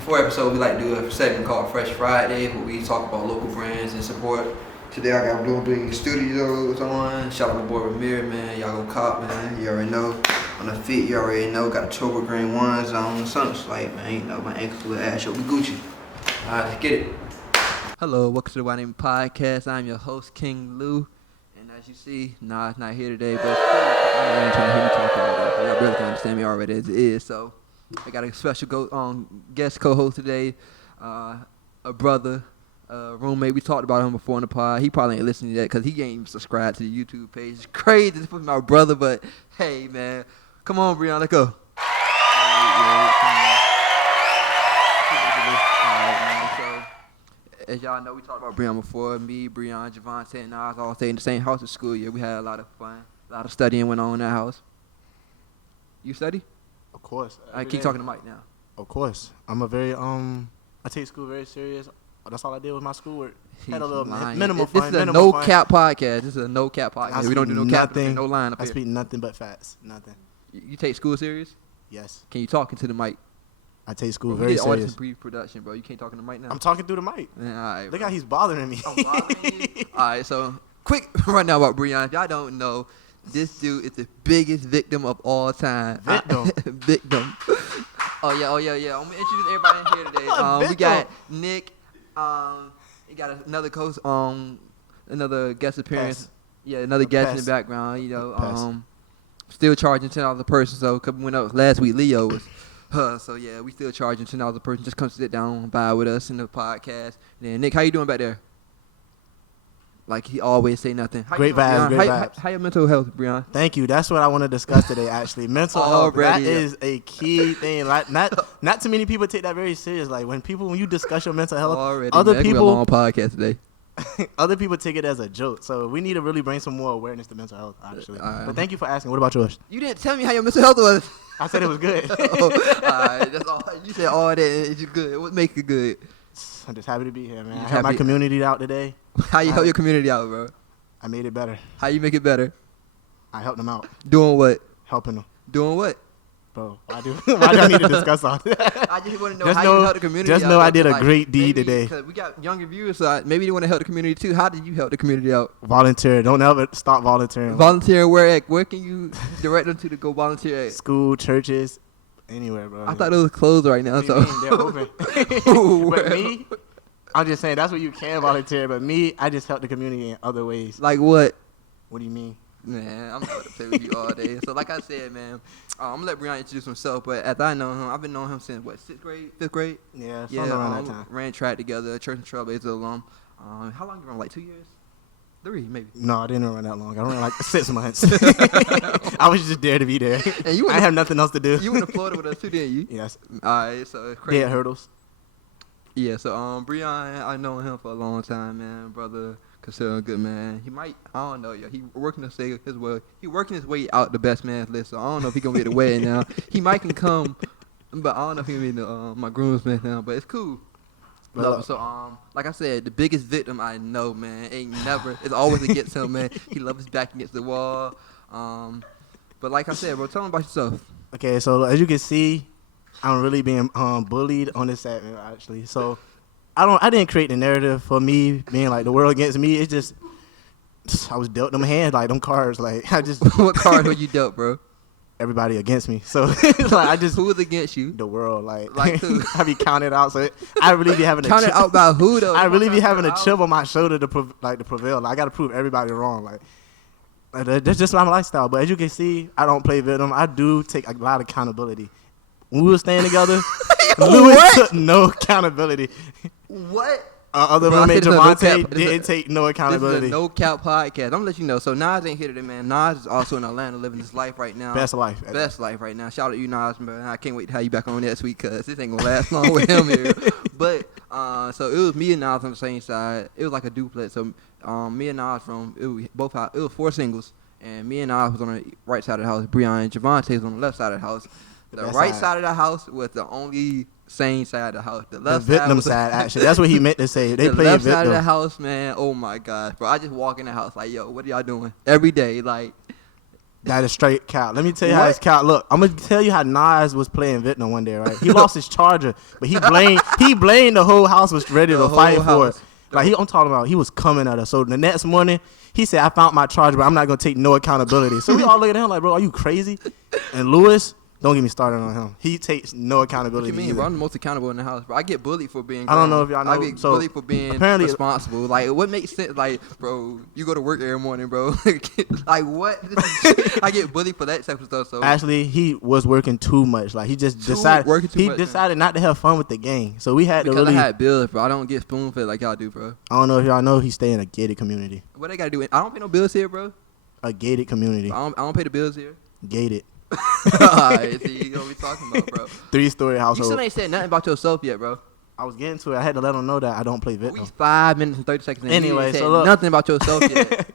Before episode, we like to do a segment called Fresh Friday, where we talk about local brands and support. Today I got Blue Bling Studios on. Shout out to my boy Ramir, man. Y'all go cop, man. You already know. On the feet, you already know. Got the turbo green ones on. Something's like, man, you know, my ankles with ass show. We Gucci. Alright, let's get it. Hello, welcome to the Why Name Podcast. I'm your host, King Lou. And as you see, Nas not here today, but I know you ain't trying to hear me talking about that. Y'all really can understand me already as it is. So I got a special guest co-host today, a brother, roommate. We talked about him before in the pod. He probably ain't listening to that because he ain't even subscribed to the YouTube page. It's crazy to put my brother, but hey, man. Come on, Breon, let's go. As y'all know, we talked about Breon before. Me, Breon, Javante, and Nas all stayed in the same house this school year. We had a lot of fun. A lot of studying went on in that house. You study? Of course. I keep talking to Mike now. Of course. I'm a very, I take school very serious. That's all I did with my schoolwork. Had a little minimum fun. This is a no-cap podcast. This is a no-cap podcast. We don't do no cap, no line up here. I speak nothing but facts. Nothing. You take school serious? Yes. Can you talk into the mic? I take school very serious. Artist and pre-production, bro. You can't talk in the mic now. I'm talking through the mic. Yeah, all right, look how he's bothering me. I'm bothering you? All right, so quick rundown about Breon. If y'all don't know, this dude is the biggest victim of all time. Victim. Oh yeah. I'm gonna introduce everybody in here today. We got Nick. We got another host. Another guest appearance. Yeah, another guest in the background. You know, still charging $10 a person. So we went up last week. Leo was. So yeah, we still charging $10 a person. Just come sit down and vibe with us in the podcast. And then Nick, how you doing back there? Like he always say nothing. Great vibes. How your mental health, Breon? Thank you. That's what I want to discuss today. Actually, mental health. That is a key thing. Like not too many people take that very serious. Like when you discuss your mental health, other people. A long podcast today. Other people take it as a joke. So we need to really bring some more awareness to mental health. Actually, but thank you for asking. What about yours? You didn't tell me how your mental health was. I said it was good. All right, that's all. You said all that. It's good. What make it good? I'm just happy to be here, man. I helped my community out today. How you help your community out, bro? I made it better. How you make it better? I helped them out. Doing what? Helping them. Doing what? Bro, why do I need to discuss all that? I just want to know how you help the community. Just know I did a great deed today. Cause we got younger viewers, so maybe they want to help the community too. How did you help the community out? Volunteer. Don't ever stop volunteering. Volunteer where at? Where can you direct them to go volunteer at? School, churches, anywhere, bro. I thought it was closed right now. So they're open. But me, I'm just saying that's where you can volunteer. But me, I just help the community in other ways. Like what? What do you mean? Man, I'm about to play with you all day. So like I said, man, I'm going to let Breon introduce himself. But as I know him, I've been knowing him since, what, 6th grade, 5th grade? Yeah, around that time. Ran track together, Church and Trailblazer alum. How long you run, like 2 years? 3, maybe. No, I didn't run that long. I ran like 6 months. I was just there to be there. And I have nothing else to do. You went to Florida with us too, didn't you? Yes. All right, so crazy. Yeah, hurdles. Yeah, so Breon, I know him for a long time, man, brother. Consider a good man. He might, I don't know, he working his way out the best man's list. So I don't know if he gonna be at the wedding now. He might can come, but I don't know if he gonna be my groomsman now. But it's cool. So like I said, the biggest victim I know, man, it's always against him, man. He loves his back against the wall. But like I said, bro, tell him about yourself. Okay, so as you can see, I'm really being bullied on this segment actually. So. I didn't create the narrative for me being like the world against me. It's just I was dealt them hands like them cards. Like I just what card were you dealt, bro? Everybody against me. So like who was against you? The world. Like who? I be counted out. So I really be having counted out by who though? I really be having a chip on my shoulder to prevail. Like, I got to prove everybody wrong. Like that's just my lifestyle. But as you can see, I don't play victim. I do take a lot of accountability. When we were staying together, Louis took no accountability. What? Other roommate Javante didn't take no accountability. This is a no-cap podcast. I'm going to let you know. So Nas ain't here today, man. Nas is also in Atlanta living his life right now. Best life right now. Shout out to you, Nas, man. I can't wait to have you back on next week because this ain't going to last long with him here. But, so it was me and Nas on the same side. It was like a duplex. So me and Nas it was 4 singles. And me and Nas was on the right side of the house. Breon and Javante was on the left side of the house. The right side of the house was the only sane side of the house. The left victim side, actually. That's what he meant to say. They play left victim. Side of the house, man. Oh my gosh, bro. I just walk in the house like, yo, what are y'all doing? Every day, like, That is straight cap. Let me tell you how his cap look. I'm gonna tell you how Nas was playing Vietnam one day, right? He lost his charger, but he blamed the whole house was ready to fight for it. Like I'm talking about, he was coming at us. So the next morning, he said, "I found my charger, but I'm not gonna take no accountability." So we all look at him like, "Bro, are you crazy?" And Lewis, don't get me started on him. He takes no accountability. What you mean, bro? I'm the most accountable in the house, bro. I get bullied for being. I don't know if y'all know. I get bullied for being responsible. Like, what makes sense? Like, bro, you go to work every morning, bro. Like, what? I get bullied for that type of stuff. So actually, he was working too much. Like, he just decided not to have fun with the gang. So we had to really. Because I had bills, bro. I don't get spoon fed like y'all do, bro. I don't know if y'all know he stay in a gated community. What they gotta do? I don't pay no bills here, bro. A gated community. I don't pay the bills here. Gated. Alright, see, you know what we talking about, bro. 3-story household. You still ain't said nothing about yourself yet, bro. I was getting to it. I had to let him know that I don't play Vietnam. We 5 minutes and 30 seconds in. Anyway, so look. Nothing about yourself yet.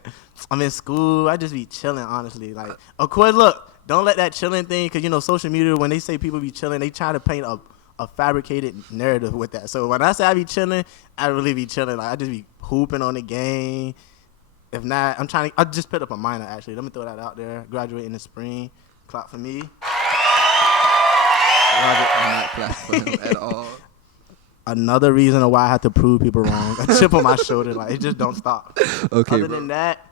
I'm in school. I just be chilling, honestly. Like, of course, look, don't let that chilling thing, because, you know, social media, when they say people be chilling, they try to paint a fabricated narrative with that. So when I say I be chilling, I really be chilling. Like, I just be hooping on the game. If not, I just picked up a minor, actually. Let me throw that out there. Graduate in the spring. Clap for me. I'm not clapping for him at all. Another reason why I have to prove people wrong. A chip on my shoulder. Like, it just don't stop. Okay, Other than that,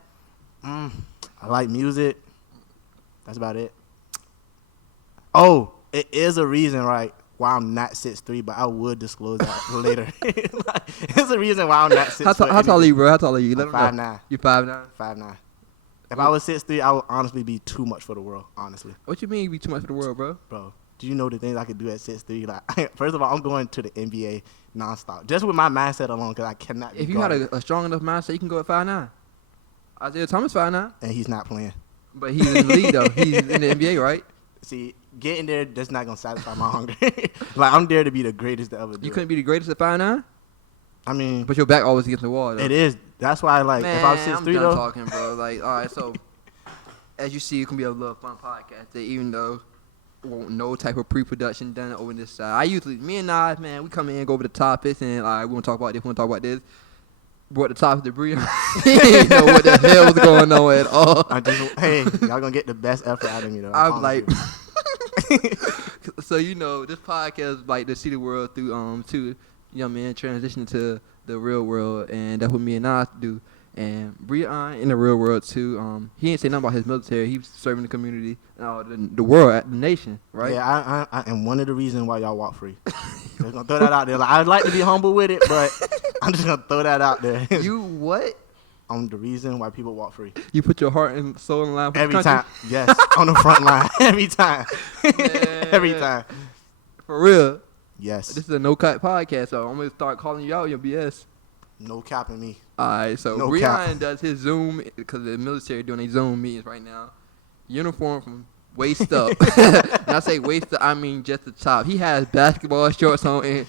I like music. That's about it. Oh, it is a reason, right, why I'm not 6'3", but I would disclose that later. Like, it's a reason why I'm not 6'3". How tall are you, bro? How tall are you? 5'9". You 5'9"? 5'9". If I was 6'3", I would honestly be too much for the world, honestly. What you mean you be too much for the world, bro? Bro, do you know the things I could do at 6'3"? Like, first of all, I'm going to the NBA nonstop. Just with my mindset alone, because I cannot be If you had a strong enough mindset, you can go at 5'9". Isaiah Thomas 5'9". And he's not playing. But he's in the league, though. He's in the NBA, right? See, getting there, that's not going to satisfy my hunger. Like, I'm there to be the greatest to ever do You couldn't be the greatest at 5'9"? I mean, but your back always against the wall, though. It is. That's why, like, Man, if I was 6'3", I'm done though. talking, bro. Like, all right, so as you see, it can be a little fun podcast today, even though won't no type of pre-production done over this side. Me and Nas, man, we come in and go over the topics, and all right, we want to talk about this, we want to talk about this. Brought the topic to Breon. He didn't know what the hell was going on at all. Hey, y'all gonna get the best effort out of me, though. I'm like, so, you know, this podcast is like to see the world through two young men transitioning to the real world, and that's what me and Nas do. And Breon in the real world too. He ain't say nothing about his military. He was serving the community, the world, the nation, right? Yeah, I am one of the reasons why y'all walk free. Just gonna throw that out there. Like, I'd like to be humble with it, but I'm just gonna throw that out there. You what? I'm the reason why people walk free. You put your heart and soul in line for every the country? time. Yes, on the front line. Every time. Every time. For real. Yes. This is a no cut podcast, so I'm gonna start calling you out your BS. No capping me. Alright, so no Breon does his Zoom, because the military doing a Zoom meetings right now. Uniform from waist up. When I say waist up, I mean just the top. He has basketball shorts on and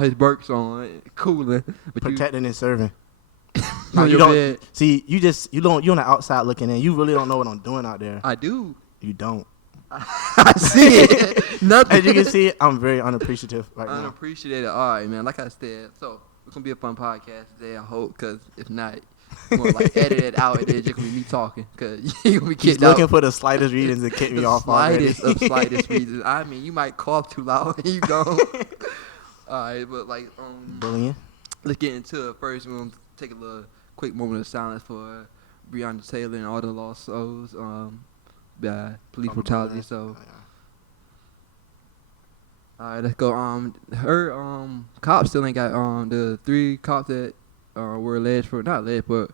his Birks on, cooling. But protecting and serving. No, you don't see. You're on the outside looking in. You really don't know what I'm doing out there. I do. You don't. I see it. Nothing. As you can see, I'm very unappreciative right now. Unappreciated. All right, man. Like I said, so it's gonna be a fun podcast today. I hope, because if not, we're gonna like edit it out, and then just gonna be me talking, because you gonna be kicked out. Looking for the slightest reasons to kick me off already. Slightest reasons. I mean, you might cough too loud, and you don't. All right, but like bullying. Let's get into it first. We're gonna take a little quick moment of silence for Breonna Taylor and all the lost souls. Police brutality. So, all right, let's go. Her cops still ain't got the 3 cops that were alleged for, not alleged, but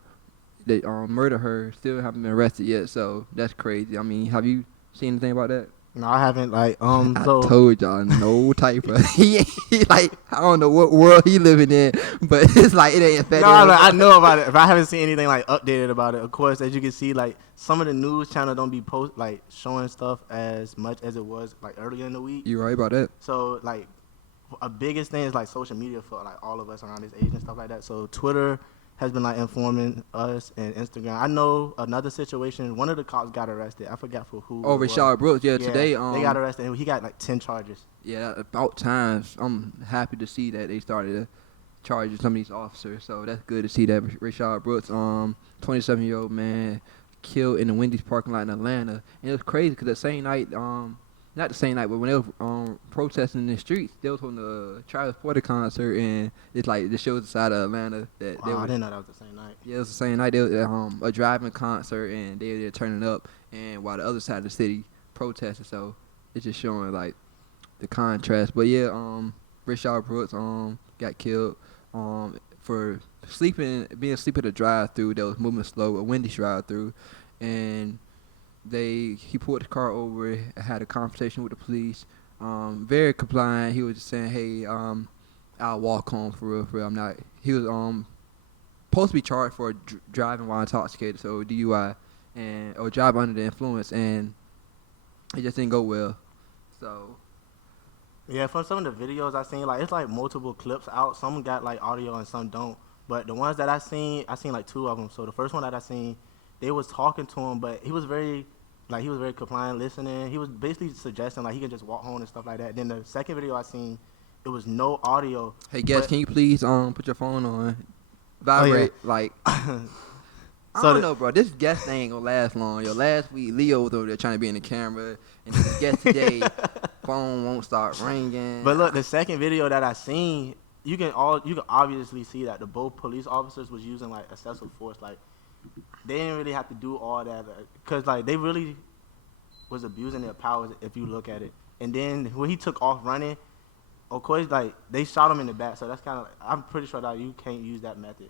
they murdered her, still haven't been arrested yet. So that's crazy. I mean, have you seen anything about that? No, I haven't. Like, I told y'all, no type of. he like, I don't know what world he living in, but it's like it ain't affecting. No, I know about it. If I haven't seen anything like updated about it, of course, as you can see, like some of the news channels don't be showing stuff as much as it was like earlier in the week. You right about that? So like, a biggest thing is like social media for like all of us around this age and stuff like that. So Twitter has been like informing us, and Instagram. I know another situation. One of the cops got arrested. I forgot for who. Oh, Rashad Brooks. Yeah, today. They got arrested. And he got like 10 charges. Yeah, about time. I'm happy to see that they started to charge some of these officers. So that's good to see that Rashad Brooks, 27-year-old man, killed in the Wendy's parking lot in Atlanta. And it was crazy because the same night, not the same night, but when they were protesting in the streets, they was on the Travis Porter concert, and it's like the shows inside of Atlanta that they I were. didn't know that was the same night. Yeah, it was the same night. They was at a driving concert, and they were turning up, and while the other side of the city protested. So it's just showing like the contrast. But yeah, Rashard Brooks got killed for being asleep at a drive-through that was moving slow, a Wendy's drive-through, and he pulled the car over, had a conversation with the police, very compliant. He was just saying, "Hey, I'll walk home for real, for real. I'm not." He was supposed to be charged for driving while intoxicated, so DUI, or drive under the influence, and it just didn't go well. So Yeah, from some of the videos I seen, like it's like multiple clips out. Some got like audio and some don't. But the ones that I seen like 2 of them. So the first one that I seen, they was talking to him, but he was very compliant, listening. He was basically suggesting like he can just walk home and stuff like that. Then the second video I seen, it was no audio. hey, guys, can you please put your phone on vibrate? Like I don't know, bro. This guest thing ain't gonna last long. Yo, last week Leo was over there trying to be in the camera, and this guest today, phone won't start ringing. But look, the second video that I seen, you can obviously see that the both police officers was using like excessive force. Like they didn't really have to do all that, because like they really was abusing their powers if you look at it. And then when he took off running, of course, like they shot him in the back. So that's kind of, I'm pretty sure that you can't use that method.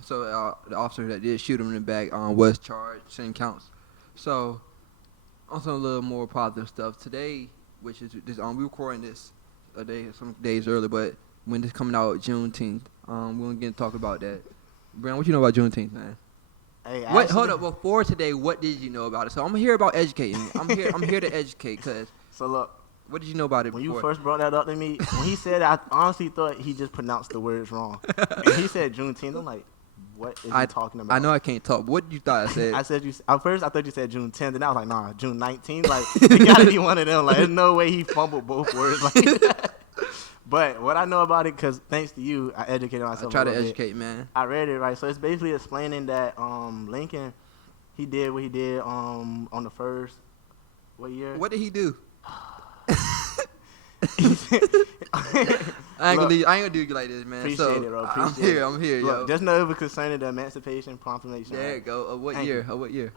So the officer that did shoot him in the back was charged, same counts. So on some little more positive stuff today, which is this we recording this some days early, but when this coming out Juneteenth, we're gonna get to talk about that. Breon, what you know about Juneteenth, man? Hey, Hold up, before today, what did you know about it? So I'm here about educating. I'm here to educate, cause so look, what did you know about it when before? you first brought that up to me, when he said it, I honestly thought he just pronounced the words wrong. And he said Juneteenth. I'm like, what is he talking about? I know I can't talk. What you thought I said? At first I thought you said June 10th, and I was like, nah, June 19th. Like, it gotta be one of them. Like, there's no way he fumbled both words like that. But what I know about it, because thanks to you, I educated myself. I try to educate, man. I read it, right? So it's basically explaining that Lincoln, he did what he did on the first, what year? What did he do? I ain't gonna do you like this, man. Appreciate it, bro. Appreciate I'm here, Look, yo. Just know it was concerning the Emancipation Proclamation. There you right? go. What Thank year? you. What year?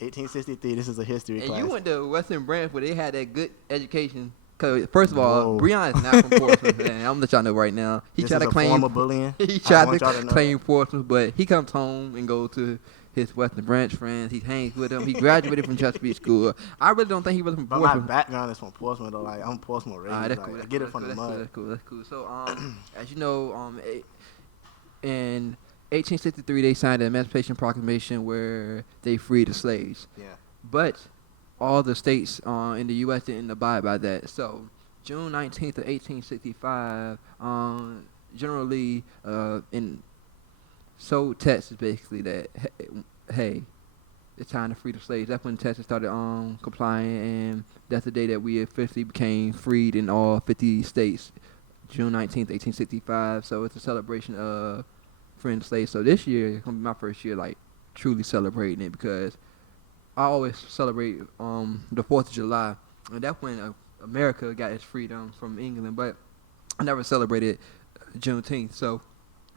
1863. This is a history And class. you went to Western Branch where they had that good education. Cause first of all, Whoa. Breon is not from Portsmouth, man. I'm gonna let y'all know right now. He This tried is to a claim form of bullying. he I tried want y'all to to know claim that. Portsmouth, but he comes home and goes to his Western Branch friends. He hangs with them. He graduated from Chesapeake School. I really don't think he was from But my Portsmouth. background is from Portsmouth, though. Like, I'm Portsmouth raised. That's like, cool. I get it from the mud. That's cool. So, as you know, in 1863 they signed the Emancipation Proclamation where they freed the slaves. Yeah. But all the states in the U.S. didn't abide by that. So June 19th of 1865, generally sold Texas basically that, hey, it's time to free the slaves. That's when Texas started complying, and that's the day that we officially became freed in all 50 states, June 19th, 1865. So it's a celebration of freeing the slaves. So this year, it's going to be my first year, like, truly celebrating it, because I always celebrate the 4th of July, and that's when America got its freedom from England, but I never celebrated Juneteenth. So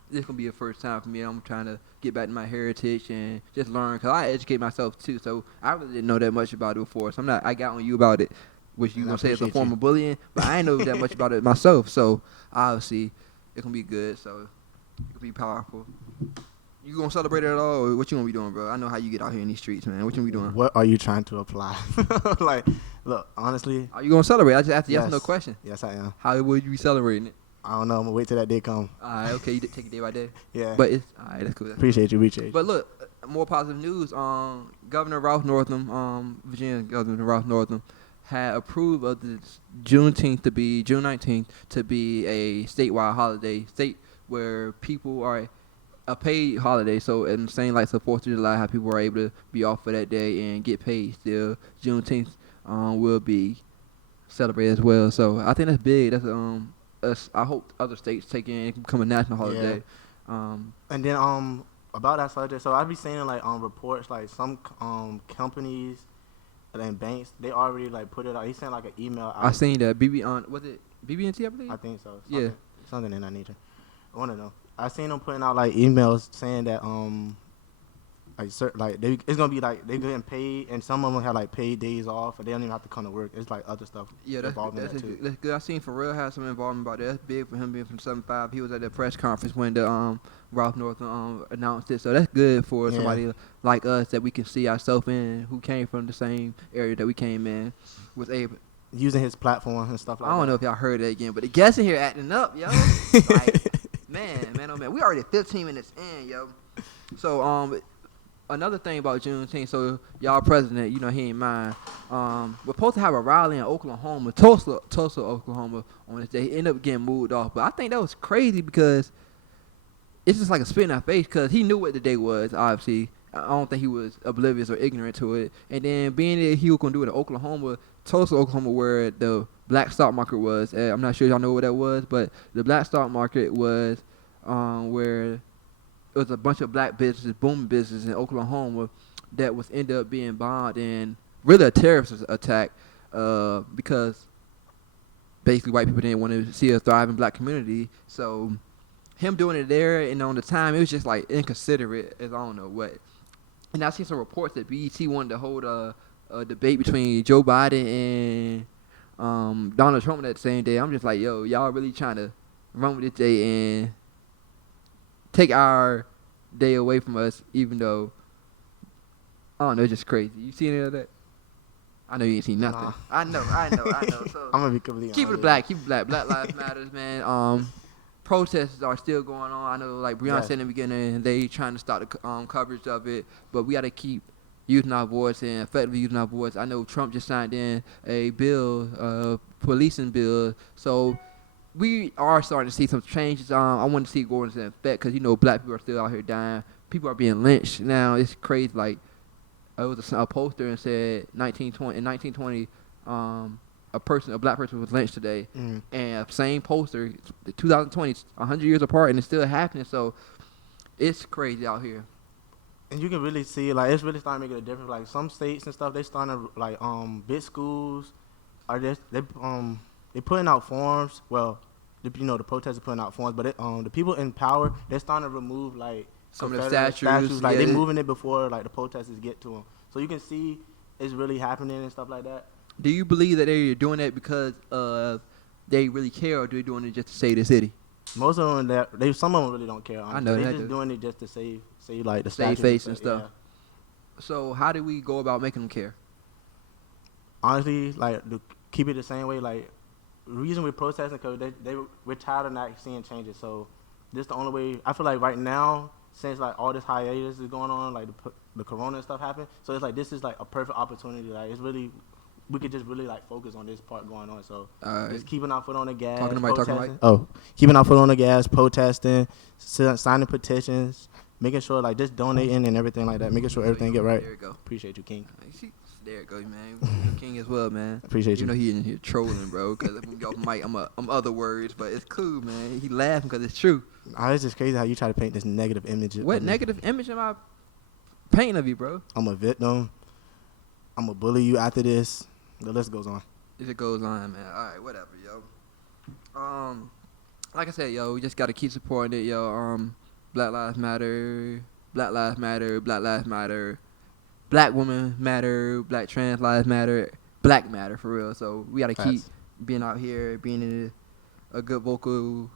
this is going to be a first time for me. I'm trying to get back to my heritage and just learn, because I educate myself too. So I really didn't know that much about it before. So I got on you about it, which you're going to say is a form of bullying, but I ain't know that much about it myself. So obviously it's going to be good. So it could be powerful. You going to celebrate it at all, or what you going to be doing, bro? I know how you get out here in these streets, man. What you going to be doing? What are you trying to apply? Like, look, honestly. Are you going to celebrate? I just asked yes or no Yes. question. Yes, I am. How would you be celebrating it? I don't know. I'm going to wait till that day come. All right, okay. You take it day by day. Yeah. But it's all right. That's cool. Appreciate you. But look, more positive news. Governor Ralph Northam, Virginia Governor Ralph Northam, had approved of the June 19th to be a statewide holiday, state where people are a paid holiday. So in the same like the 4th of July, how people are able to be off for that day and get paid still, Juneteenth will be celebrated as well. So I think that's big. That's I hope other states take it and become a national holiday. And then about that subject, so I be seeing like reports like some companies and banks, they already like put it out. He sent like an email out. I seen that was it BB&T, I believe? I think so. Yeah. Something in that nature. I want to know. I seen them putting out like emails saying that it's gonna be like they're getting paid, and some of them have like paid days off, and they don't even have to come to work. It's like other stuff involved in that too. That's good. I seen Pharrell had some involvement about that. That's big for him being from 7-5. He was at the press conference when the Ralph Northam announced it. So that's good for somebody like us that we can see ourselves in, who came from the same area that we came in, was able. Using his platform and stuff like that. I don't know if y'all heard that again, but the guests in here acting up, yo. Like, man, oh man. We already 15 minutes in, yo. So another thing about Juneteenth, so y'all president, you know, he ain't mine. We're supposed to have a rally in Oklahoma, Tulsa, Oklahoma, on this day. He ended up getting moved off, but I think that was crazy because it's just like a spit in our face because he knew what the day was, obviously. I don't think he was oblivious or ignorant to it. And then being that he was going to do it in Oklahoma, Tulsa, Oklahoma, where the black stock market was. I'm not sure y'all know what that was, but the black stock market was where it was a bunch of black businesses, booming businesses in Oklahoma that was ended up being bombed and really a terrorist attack because basically white people didn't want to see a thriving black community. So him doing it there and on the time, it was just like inconsiderate as I don't know what. And I see some reports that BET wanted to hold a debate between Joe Biden and Donald Trump that same day. I'm just like, yo, y'all really trying to run with this day and take our day away from us, even though, I don't know, it's just crazy. You seen any of that? I know you ain't seen nothing. Nah. I know. So I'm gonna be completely keep it black. Black Lives Matters, man. Protests are still going on. I know, like Breon said in the beginning, they trying to start the coverage of it, but we got to keep using our voice and effectively using our voice. I know Trump just signed in a bill, policing bill, so we are starting to see some changes. I want to see it go into effect because, you know, black people are still out here dying. People are being lynched now. It's crazy. Like, it was a poster and said in 1920, a black person was lynched today. And same poster, 2020, 100 years apart, and it's still happening. So it's crazy out here. And you can really see, like, it's really starting to make a difference. Like, some states and stuff, they starting to, like, big schools are just, they putting out forms. Well, the protesters are putting out forms, but the people in power, they're starting to remove, like, some of the statues. Like, they're moving it before, like, the protesters get to them. So you can see it's really happening and stuff like that. Do you believe that they're doing that because they really care, or do they doing it just to save the city? Most of them, some of them really don't care. Honestly. I know they're that just doing it just to save like the save face and stuff. Yeah. So how do we go about making them care? Honestly, like, keep it the same way. Like, the reason we're protesting because we're tired of not seeing changes. So this the only way. I feel like right now, since like all this hiatus is going on, like the corona and stuff happened. So it's like this is like a perfect opportunity. Like, it's really. We could just really like focus on this part going on. So just keeping our foot on the gas. Talking about. Keeping our foot on the gas, protesting, signing petitions, making sure like just donating and everything like that, making sure everything get right. There you go. Appreciate you, King. There you go, man. King as well, man. Appreciate you. You know he in here trolling, bro. Because when we off mic, I'm other words, but it's cool, man. He laughing because it's true. It's just crazy how you try to paint this negative image. What negative image am I painting of you, bro? I'm a victim. I'm gonna bully you after this. The list goes on. It goes on, man. All right, whatever, yo. Like I said, yo, we just gotta keep supporting it, yo. Black Lives Matter, Black Lives Matter, Black Lives Matter, Black women matter, Black trans lives matter, Black matter for real. So we gotta keep being out here, being in a good vocal.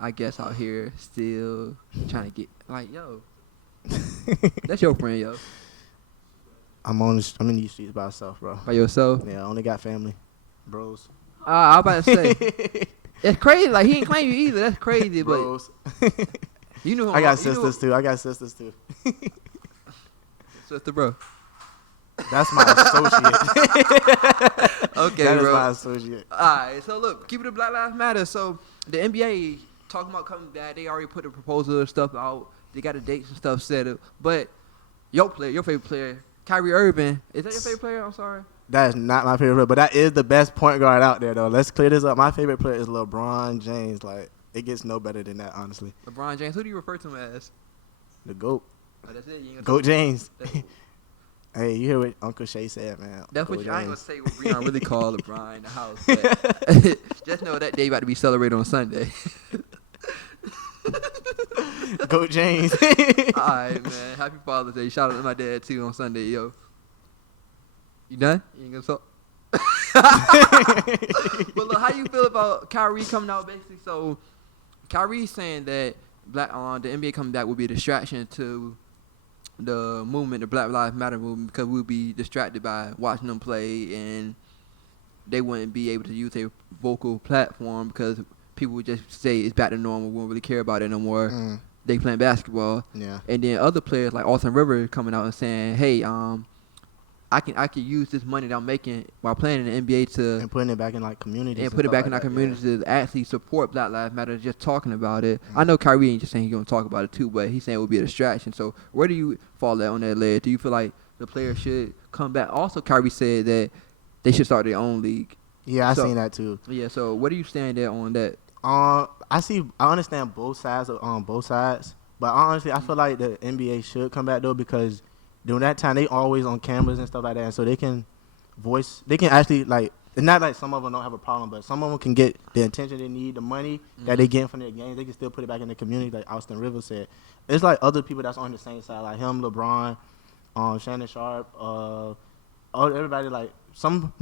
I guess out here still trying to get like, yo. That's your friend, yo. I'm in these streets by myself, bro. By yourself? Yeah, I only got family, bros. I was about to say, it's crazy. Like, he ain't claim you either. That's crazy, bros. But you know. I got sisters too. Sister, bro. That's my associate. Okay, that bro. Is my associate. All right. So look, keep it to Black Lives Matter. So the NBA talking about coming back. They already put the proposal and stuff out. They got the dates and stuff set up. But your favorite player. Kyrie Irving. Is that your favorite player? I'm sorry. That is not my favorite player, but that is the best point guard out there, though. Let's clear this up. My favorite player is LeBron James. Like, it gets no better than that, honestly. LeBron James. Who do you refer to him as? The GOAT. Oh, that's it. You ain't gonna GOAT James. That's- Hey, you hear what Uncle Shay said, man. That's GOAT what I ain't gonna James. say what Breon really called LeBron in the house. But just know that day about to be celebrated on Sunday. GOAT James. Alright, man. Happy Father's Day. Shout out to my dad too on Sunday, yo. You done? You ain't gonna talk? But look, how you feel about Kyrie coming out basically? So Kyrie's saying that the NBA coming back will be a distraction to the movement, the Black Lives Matter movement, because we'll be distracted by watching them play, and they wouldn't be able to use their vocal platform because people would just say it's back to normal. We won't really care about it no more. They playing basketball. Yeah. And then other players like Austin Rivers coming out and saying, "Hey, I can use this money that I'm making while playing in the NBA to And putting it back in like communities. and put it back in our communities to actually support Black Lives Matter." Just talking about it. I know Kyrie ain't just saying he's gonna talk about it too, but he's saying it would be a distraction. So where do you fall at on that ledge? Do you feel like the players should come back? Also, Kyrie said that they should start their own league. Yeah, I So- seen that too. Yeah. So where do you stand there on that? I understand both sides both sides, but honestly, I feel like the NBA should come back though, because during that time they always on cameras and stuff like that, and so they can actually like, it's not like some of them don't have a problem, but some of them can get the attention they need, the money that they get from their games, they can still put it back in the community, like Austin Rivers said. It's like other people that's on the same side, like him, LeBron, Shannon Sharp, everybody, like some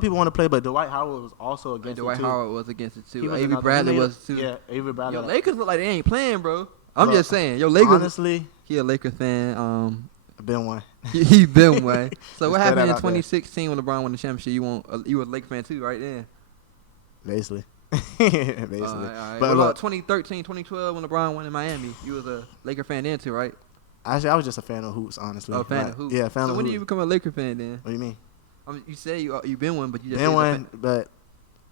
people want to play, but Dwight Howard was also against it Dwight too. Howard was against it too. He was Avery another- Bradley he made was too. Yeah, Avery Bradley. Yo, like- Lakers look like they ain't playing, bro. I'm Look, just saying. Yo, Lakers. honestly, He a Laker fan. been one. He been one. So what Just throw happened that in out there. 2016 when LeBron won the championship? You were a Laker fan too, right then? Basically. Basically. All right. But What look, about 2013, 2012 when LeBron won in Miami? You was a Laker fan then too, right? actually, I was just a fan of hoops, honestly. Oh, fan Like, of hoops. Yeah, fan so of when hoops. did you become a Laker fan then? What do you mean? I mean, you say you been one, but you just Been said one, but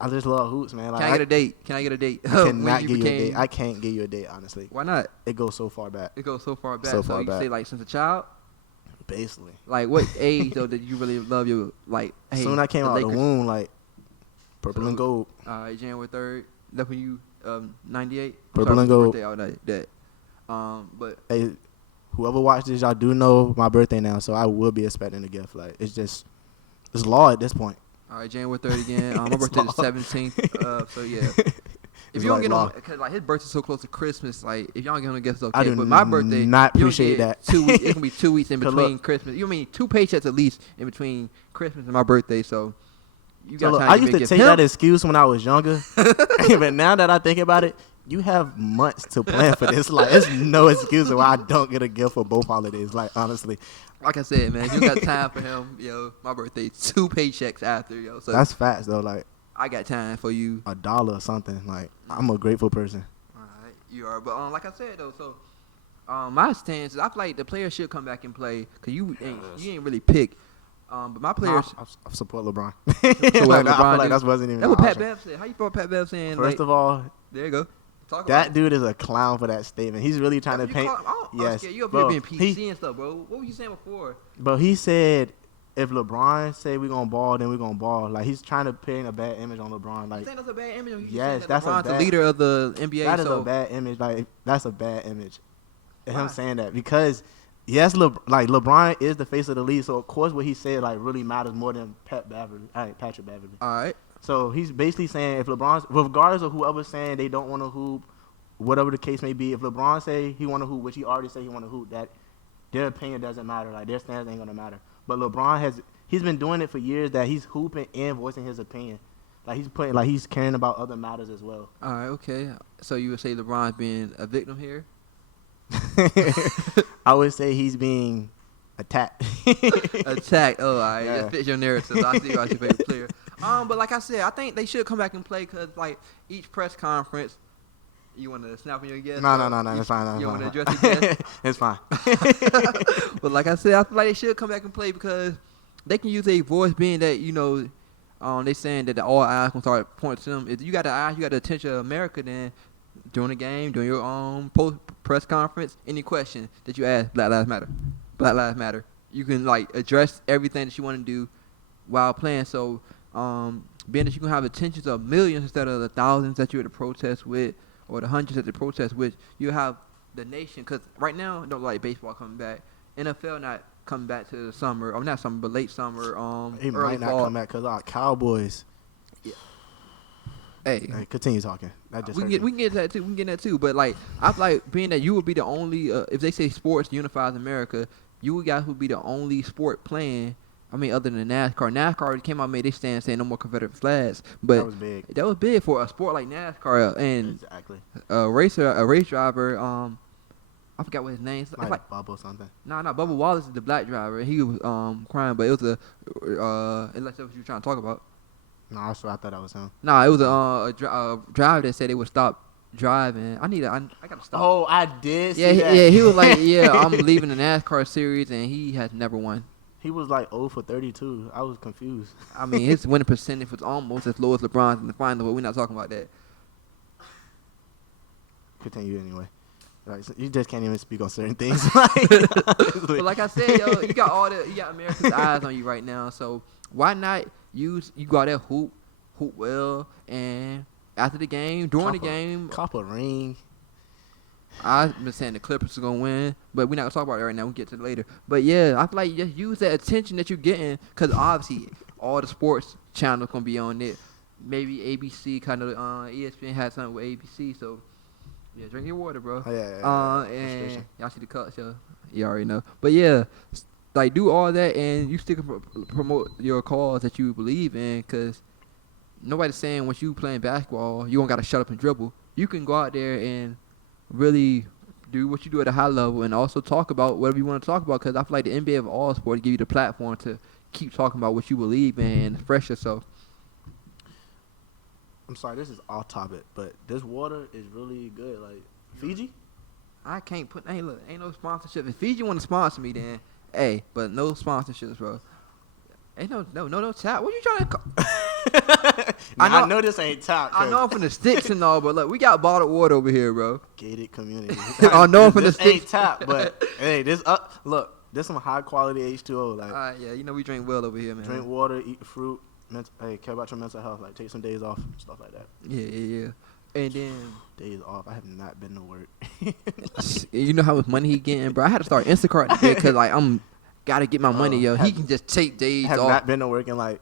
I just love hoops, man. Like, Can I get a date? Can I get a date? I When cannot give you a date. became- I can't give you a date, honestly. Why not? It goes so far back. It goes so far back. So So, far you back. say like since a child? Basically. Like what age though did you really love your like? Hey, Soon I came the out the Lakers? womb, like purple So- and gold. January 3rd. That's when you 98. Purple and gold. Birthday out that. But Hey, whoever watched this, y'all do know my birthday now, so I will be expecting a gift. Like, it's law at this point. all right, January 3rd again. My It's birthday the law. 17th. So yeah. If It's you don't like get law. on, cause like his birthday's so close to Christmas, like if y'all don't get on a gift, it's okay. I do But my birthday, not you don't appreciate get that. 2 weeks. It's gonna be 2 weeks in 'Cause between look- Christmas. You mean 2 paychecks at least in between Christmas and my birthday. So you So got look, time I to used give to a take gift. that excuse when I was younger, but now that I think about it, you have months to plan for this. Like, it's no excuse why I don't get a gift for both holidays. Like, honestly, Like I said, man, you got time for him, yo. My birthday, 2 paychecks after, yo. So that's facts though. Like I got time for you. $1 or something. Like, I'm a grateful person. Alright, you are. But like I said though, so my stance is I feel like the players should come back and play because you ain't really pick. But my players. I support LeBron. what Like, I feel LeBron like do? that wasn't even. That's an what Pat option. Bev said. How you feel Pat Bev saying? First of all, there you go. Talk that about dude is a clown for that statement. He's really trying to You paint. call him out? Yes, Okay, you up bro, here being PC he- and stuff, bro. What were you saying before? But he said, if LeBron say we gonna ball, then we gonna ball. Like, he's trying to paint a bad image on LeBron. Like, You saying that's a bad image? Or you just Yes, saying that that's a LeBron's the bad- leader of the NBA. that is so a bad image. Like, that's a bad image. And Why? him saying that because yes, LeBron is the face of the league. So of course, what he said like really matters more than Patrick Beverly. All right. So he's basically saying if LeBron's, regardless of whoever's saying they don't want to hoop, whatever the case may be, if LeBron say he want to hoop, which he already said he want to hoop, that their opinion doesn't matter. Like, their stance ain't gonna matter. But LeBron he's been doing it for years that he's hooping and voicing his opinion. Like, he's caring about other matters as well. All right. Okay. So you would say LeBron's being a victim here? I would say he's being attacked. Attacked. Oh, all right. Yeah. That fits your narrative. I see you as your favorite player. But like I said, I think they should come back and play because like each press conference. You want to snap on your guest? No, it's fine. You It's want to fine. address the guest? It's fine. But like I said, I feel like they should come back and play because they can use their voice, being that they saying that all eyes gonna start pointing to them. If you got the eyes, you got the attention of America. Then during the game, during your post press conference, any question that you ask, Black Lives Matter. Black Lives Matter. You can like address everything that you want to do while playing. So being that you can have attentions of millions instead of the thousands that you're at a protest with, or the hundreds at the protest, which you have the nation, because right now don't like baseball coming back, NFL not coming back to the summer, or not summer, but late summer, He early might not fall. come back because our Cowboys. Hey, Hey, continue talking. That just we hurt can me. get that too. We can get that too. But like, I feel like being that you would be the only, if they say sports unifies America, you guys would be the only sport playing. I mean, other than NASCAR. NASCAR came out and made they stand saying no more Confederate flags. But That was big. that was big for a sport like NASCAR and Exactly. a race driver. I forgot what his name is. It's Like Bubble something. Nah, Bubba Wallace is the black driver. He was crying, but it was unless that's what you were trying to talk about. No, I thought that was him. Nah, it was a driver that said they would stop driving. I gotta stop. Oh, I did see yeah, that. yeah. He was like, yeah, I'm leaving the NASCAR series, and he has never won. He was like 0 for 32. I was confused. I mean, his winning percentage was almost as low as LeBron's in the final, but we're not talking about that. Continue anyway. Like, so you just can't even speak on certain things. But like I said, yo, you got America's eyes on you right now. So why not you go out there hoop well, and after the game, during the game, Cop a ring. I've been saying the Clippers are gonna win, but we're not gonna talk about it right now. We'll get to it later. But yeah, I feel like you just use that attention that you're getting, because obviously all the sports channels gonna be on it. Maybe ABC, kind of ESPN had something with ABC. So yeah, drink your water, bro. Oh, yeah. And Frustration. y'all see the cuts, yo. You already know. But yeah, like do all that, and you still can promote your cause that you believe in, because nobody's saying once you playing basketball, you don't gotta shut up and dribble. You can go out there and really do what you do at a high level, and also talk about whatever you want to talk about, because I feel like the NBA of all sports give you the platform to keep talking about what you believe in and express yourself. I'm sorry, this is off topic, but this water is really good. Like, Fiji? I can't put, hey, look, ain't no sponsorship. If Fiji want to sponsor me, then hey, but no sponsorships, bro. Ain't no tap. What you trying to call? I know this ain't top. I know I'm from the sticks and all, but look, we got bottled water over here, bro. Gated community. I know I'm from the This ain't sticks. top, but hey, look, this some high quality H2O. Like, Yeah, you know we drink well over here, man. drink water, eat fruit. Hey, care about your mental health. Like, take some days off, stuff like that. Yeah. And then Days off. I have not been to work. you know how much money he getting, bro. I had to start Instacart today because like I'm gotta get my money, yo. He can just take days I have off not been to work in like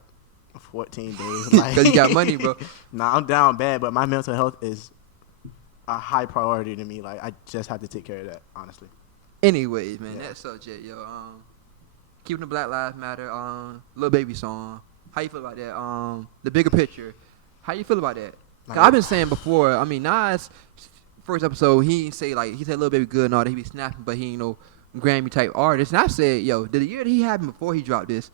14 days. Like, because he got money, bro. Nah, I'm down bad, but my mental health is a high priority to me. Like, I just have to take care of that, honestly. Anyways, man, Yeah. that subject, yo. Keeping the Black Lives Matter, Lil Baby song. How you feel about that? The bigger picture. How you feel about that? 'Cause I've been saying before. I mean, Nas first episode, he said Lil Baby good and all that. He be snapping, but he ain't no Grammy type artist. And I said, yo, the year that he had before he dropped this,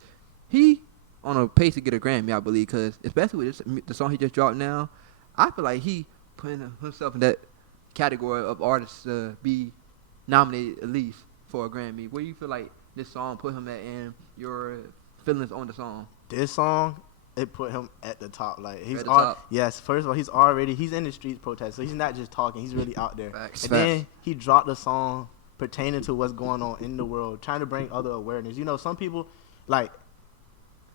he on a pace to get a Grammy, I believe, because especially with the song he just dropped now, I feel like he putting himself in that category of artists to be nominated at least for a Grammy. Where you feel like this song put him at, and your feelings on the song? This song, it put him at the top. Like, he's At the top? Yes, first of all, he's in the streets protesting, so he's not just talking, he's really out there. Facts. And then he dropped a song pertaining to what's going on in the world, trying to bring other awareness. You know, some people like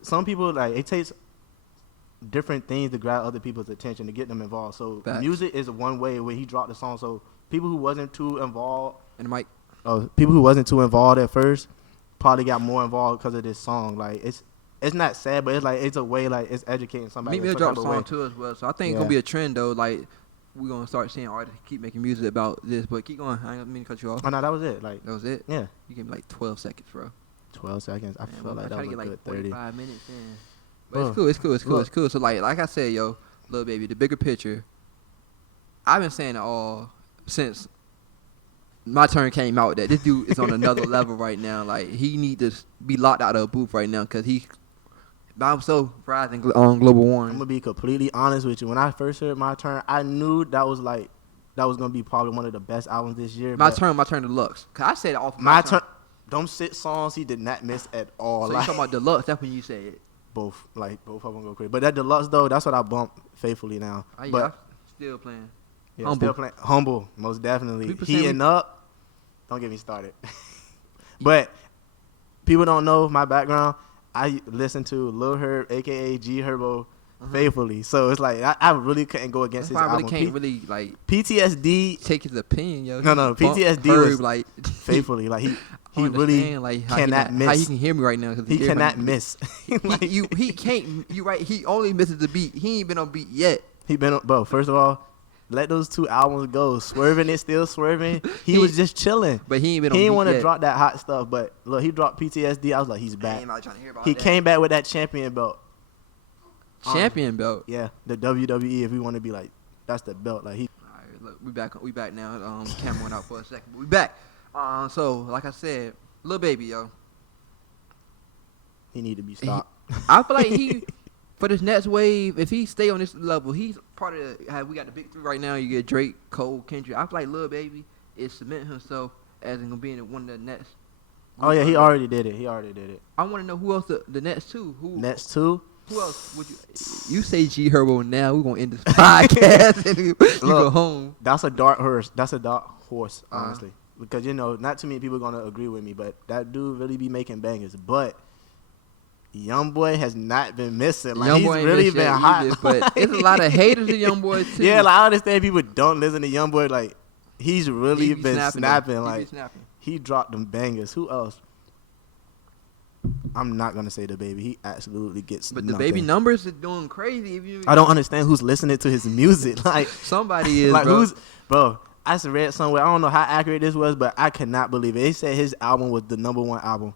it takes different things to grab other people's attention, to get them involved. So Facts. music is one way where he dropped the song. So people who wasn't too involved, And Mike, at first, probably got more involved because of this song. Like, it's not sad, but it's a way, like, it's educating somebody. Meek Mill in some dropped a type of song way. too as well, so I think it's Yeah. gonna be a trend though. Like we're gonna start seeing artists keep making music about this, but keep going. I didn't mean to cut you off. Oh no, that was it. Like, That was it. yeah, You gave me like 12 seconds, bro. 12 seconds. I Man, feel like I'm that trying was to a get good like 30. 45 minutes in. But Bro, it's cool. It's look. cool. So like I said, yo, Lil Baby, the bigger picture. I've been saying it all since my turn came out that this dude is on another level right now. Like he need to be locked out of a booth right now because he by himself rising on global I'm warming. gonna be completely honest with you. When I first heard My Turn, I knew that was gonna be probably one of the best albums this year. My but turn deluxe. Cause I said it off My Turn, them 6 songs he did not miss at all. So you Like, talking about deluxe? That's when you say it. both of them go crazy. But that deluxe though, that's what I bump faithfully now. Yeah, But I'm still playing. yeah, Humble. still playing humble, most definitely. People say we- Heating up. Don't get me started. But people don't know my background. I listen to Lil Herb, aka G Herbo, faithfully. So it's like I really couldn't go against That's his why I really album. can't really like PTSD. take his opinion, yo. No, He PTSD Herb, was like faithfully. Like he understand, really like how cannot how he miss. can hear me right now. Cause He his ear cannot might- miss. Like, he can't. You right. He only misses the beat. He ain't been on beat yet. he been bro. First of all, let those 2 albums go. Swerving it, still swerving. He He- was just chilling. But he ain't been He on didn't beat want to yet. drop that hot stuff, but look, he dropped PTSD. I was like, he's I back. ain't about trying to hear about He that. came back with that champion belt. Champion belt. Yeah, the WWE. If we want to be like, that's the belt. Like he. All right, look, we back now. Camera went out for a second, but we back. So like I said, Lil Baby, yo. He need to be stopped. I feel like he for this next wave, if he stay on this level, he's part of how we got the big 3 right now. You get Drake, Cole, Kendrick. I feel like Lil Baby is cementing himself as in gonna be in one of the next. Oh yeah, he already did it. I want to know who else the next 2. Who Next 2. Who else would you say G Herbo now? We're gonna end this podcast and you go Look, home. That's a dark horse. Uh-huh. Honestly, because not too many people gonna agree with me, but that dude really be making bangers. But YoungBoy has not been missing. Like Young he's Boy ain't really missed been yet hot. either, but it's a lot of haters in Young Boy too. Yeah, like I understand people don't listen to YoungBoy. Like he's really He be been snapping. though. He Like be snapping. he dropped them bangers. Who else? I'm not gonna say the baby. He absolutely gets. But the nothing. baby numbers are doing crazy. If you, I don't understand who's listening to his music. Like somebody is, like bro. bro? I just read somewhere. I don't know how accurate this was, but I cannot believe it. They said his album was the #1 album.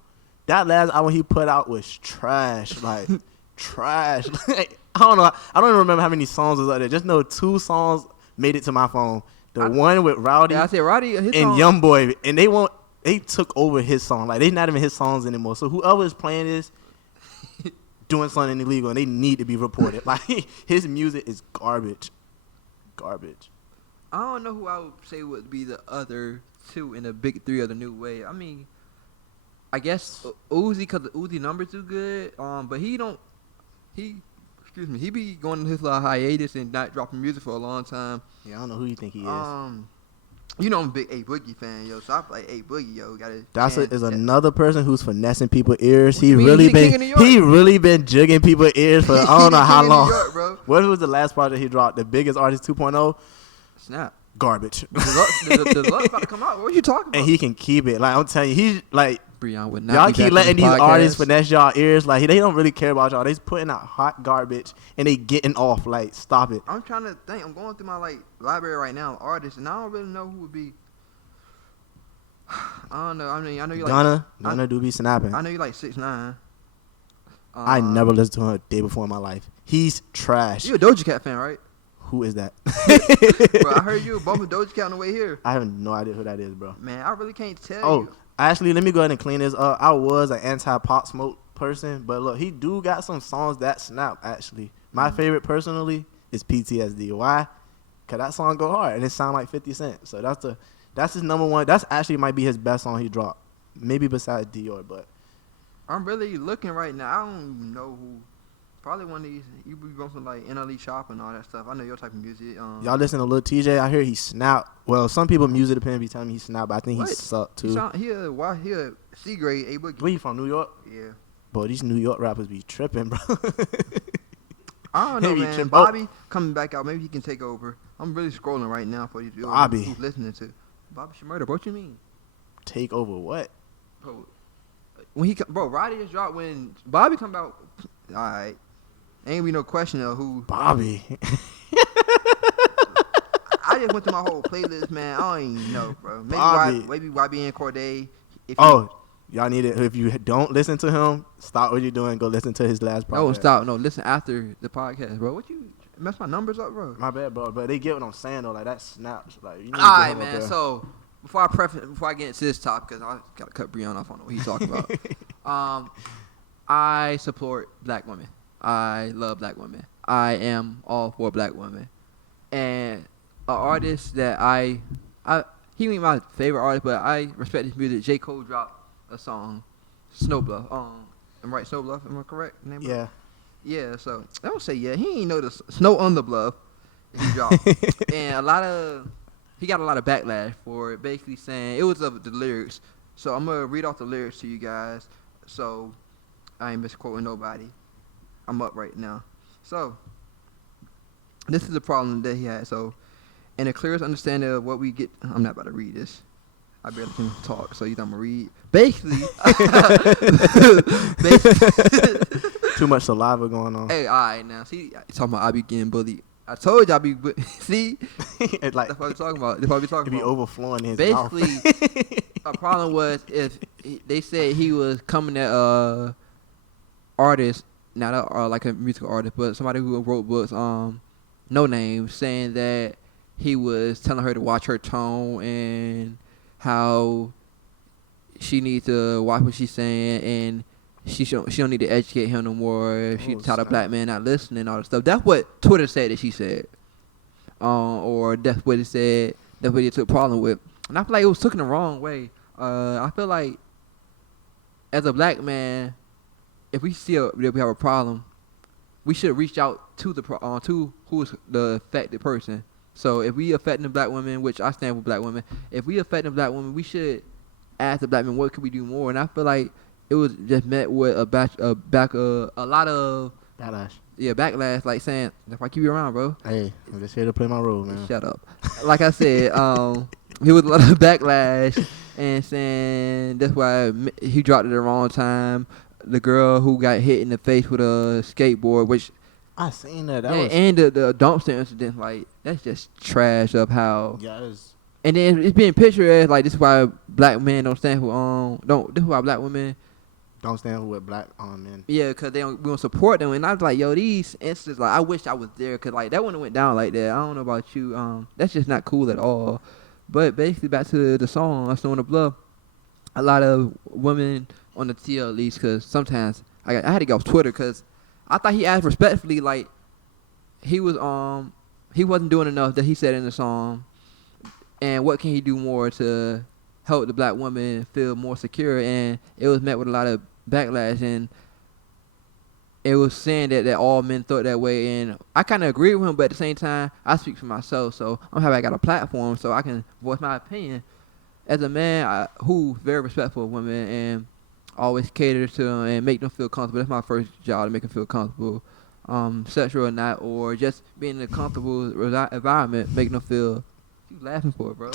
That last album he put out was trash. Like trash. Like, I don't know. I don't even remember how many songs was out there. Just know 2 songs made it to my phone. The one with Rowdy Yeah, I said Roddy his and song- YoungBoy, and they took over his song. Like they not even his songs anymore. So whoever is playing this, doing something illegal, and they need to be reported. Like his music is garbage. I don't know who I would say would be the other 2 in the big 3 of the new wave. I mean, I guess Uzi, because the Uzi numbers do good. But he be going on his little hiatus and not dropping music for a long time. Yeah, I don't know who you think he is. You know I'm a big A Boogie fan, yo. So I play A Boogie, yo. That's another person who's finessing people's ears. What you mean? He king of New York. He really been jigging people's ears for I don't know how long. New York, bro. What was the last project he dropped? The Biggest Artist 2.0? Snap. Garbage. The luck about to come out. What are you talking about? And he can keep it. Like I'm telling you, he's like Breon would not y'all be keep back letting on these this artists podcast. finesse y'all ears. Like they don't really care about y'all. They just putting out hot garbage and they getting off. Like stop it. I'm trying to think. I'm going through my library right now of artists, and I don't really know who would be. I don't know. I mean, I know you like. Gunna do be snapping. I know you like 6ix9ine. I never listened to him a day before in my life. He's trash. You a Doja Cat fan, right? Who is that? Bro, I heard you bumping Doja Cat on the way here. I have no idea who that is, bro. Man, I really can't tell Oh, you. actually, let me go ahead and clean this up. I was an anti-Pop Smoke person, but look, he do got some songs that snap, actually. My favorite, personally, is PTSD. Why? Because that song go hard, and it sound like 50 Cent. So that's his #1. That's actually might be his best song he dropped. Maybe besides Dior, but. I'm really looking right now. I don't even know who. Probably one of these. You be going from like NLE Chop and all that stuff. I know your type of music. Y'all listen to Lil TJ? I hear he snap. Well, some people music opinion be telling me he snap, but I think What? he suck too. He a C grade A Boogie. Where you from, New York? Yeah. Boy, these New York rappers be tripping, bro. I don't know, Maybe man. Jim- Bobby coming back out. Maybe he can take over. I'm really scrolling right now for these viewers Bobby. who's listening to. Bobby Shmurda. What you mean? Take over what? Bro, Roddy just dropped when Bobby come out. All right. Ain't be no question of who. Bobby. I just went through my whole playlist, man. I don't even know, bro. Maybe YB and Corday. Y'all need it. If you don't listen to him, stop what you're doing. Go listen to his last project. No, stop. No, listen after the podcast, bro. What you mess my numbers up, bro? My bad, bro. But they get what I'm saying though. Like that snaps. Like you need All to right, get him up man. there. So before I get into this topic, because I gotta cut Breon off on what he's talking about. I support black women. I love black women. I am all for black women. And an artist that he ain't my favorite artist, but I respect his music. J. Cole dropped a song, Snowbluff. I'm right, Snowbluff. Am I correct? Name Yeah. Yeah. So I don't say yeah. He ain't know the Snow on the Bluff. He dropped, and he got a lot of backlash for it, basically saying it was of the lyrics. So I'm gonna read off the lyrics to you guys. So I ain't misquoting nobody. I'm up right now. So, this is the problem that he had. So, in the clearest understanding of what we get, I'm not about to read this. I barely can talk, so you think I'm gonna read. Basically, Too much saliva going on. hey, all right, now see, you talking about I be getting bullied. I told you I be see. It like That's what I'm talking about. That's what I be it talking be about. overflowing his Basically, mouth. a problem was if they said he was coming at artist, not like a musical artist, but somebody who wrote books, no name, saying that he was telling her to watch her tone and how she needs to watch what she's saying and she don't need to educate him no more. If she taught a black man not listening, all that stuff. That's what Twitter said that she said, or that's what it said. That's what it took problem with, and I feel like it was taken the wrong way. I feel like as a black man, if we see that we have a problem, we should reach out to the to who's the affected person. So if we affecting black women, which I stand with black women, if we affecting black women, we should ask the black men what could we do more. And I feel like it was just met with a lot of Badass. backlash, like saying, if I keep you around, bro. Hey, I'm just here to play my role, man. Shut up. Like I said, he was a lot of backlash and saying that's why he dropped it at the wrong time. The girl who got hit in the face with a skateboard, which I seen that. and the dumpster incident, like that's just trash of how. Yeah, it's And then it's being pictured as like this is why black men don't stand for this is why black women don't stand with black men. we don't support them. And I was like, yo, these instances, like I wish I was there because like that wouldn't went down like that. I don't know about you, that's just not cool at all. But basically back to the song "I Snow in the Blood," a lot of women on the TL at least, because sometimes I had to get off Twitter because I thought he asked respectfully, like he wasn't doing enough that he said in the song, and what can he do more to help the black woman feel more secure. And it was met with a lot of backlash, and it was saying that all men thought that way, and I kind of agree with him, but at the same time I speak for myself, so I'm happy I got a platform so I can voice my opinion as a man who's very respectful of women and always cater to them and make them feel comfortable. That's my first job, to make them feel comfortable, sexual or not, or just being in a comfortable environment, making them feel. What you laughing for, bro?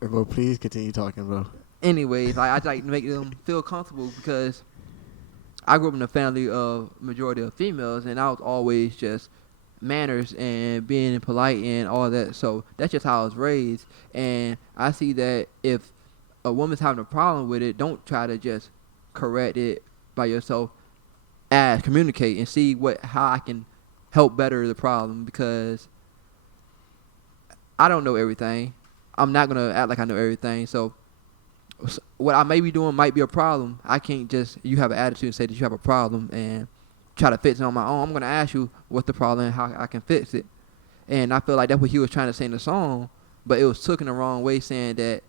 Bro, please continue talking, bro. Anyways, I like to make them feel comfortable because I grew up in a family of majority of females, and I was always just manners and being polite and all that. So that's just how I was raised, and I see that if a woman's having a problem with it, don't try to just correct it by yourself. Communicate and see how I can help better the problem, because I don't know everything. I'm not gonna act like I know everything. So what I may be doing might be a problem. I can't just you have an attitude and say that you have a problem and try to fix it on my own. I'm gonna ask you what's the problem and how I can fix it. And I feel like that's what he was trying to say in the song, but it was taken the wrong way, saying that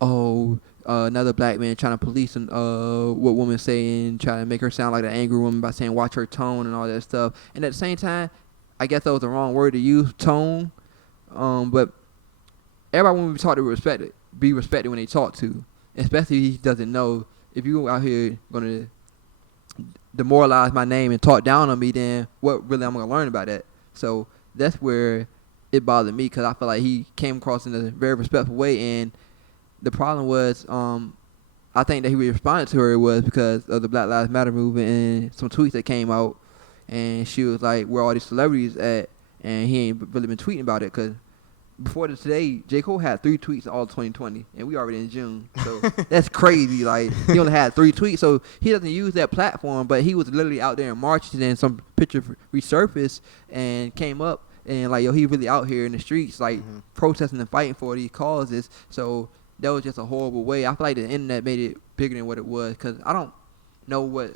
another black man trying to police what women say and try to make her sound like an angry woman by saying watch her tone and all that stuff. And at the same time, I guess that was the wrong word to use, tone. But everybody when we talk to be respected when they talk to, especially if he doesn't know. If you out here gonna demoralize my name and talk down on me, then what really I'm gonna learn about that? So that's where it bothered me, because I feel like he came across in a very respectful way, and the problem was, I think that he responded to her was because of the Black Lives Matter movement and some tweets that came out, and she was like, where all these celebrities at? And he ain't really been tweeting about it, because before today, J. Cole had 3 tweets in all 2020, and we already in June. So that's crazy. Like, he only had 3 tweets, so he doesn't use that platform, but he was literally out there in marches, and some picture resurfaced and came up, and like, yo, he really out here in the streets, like, protesting and fighting for these causes. So that was just a horrible way. I feel like the internet made it bigger than what it was, because I don't know what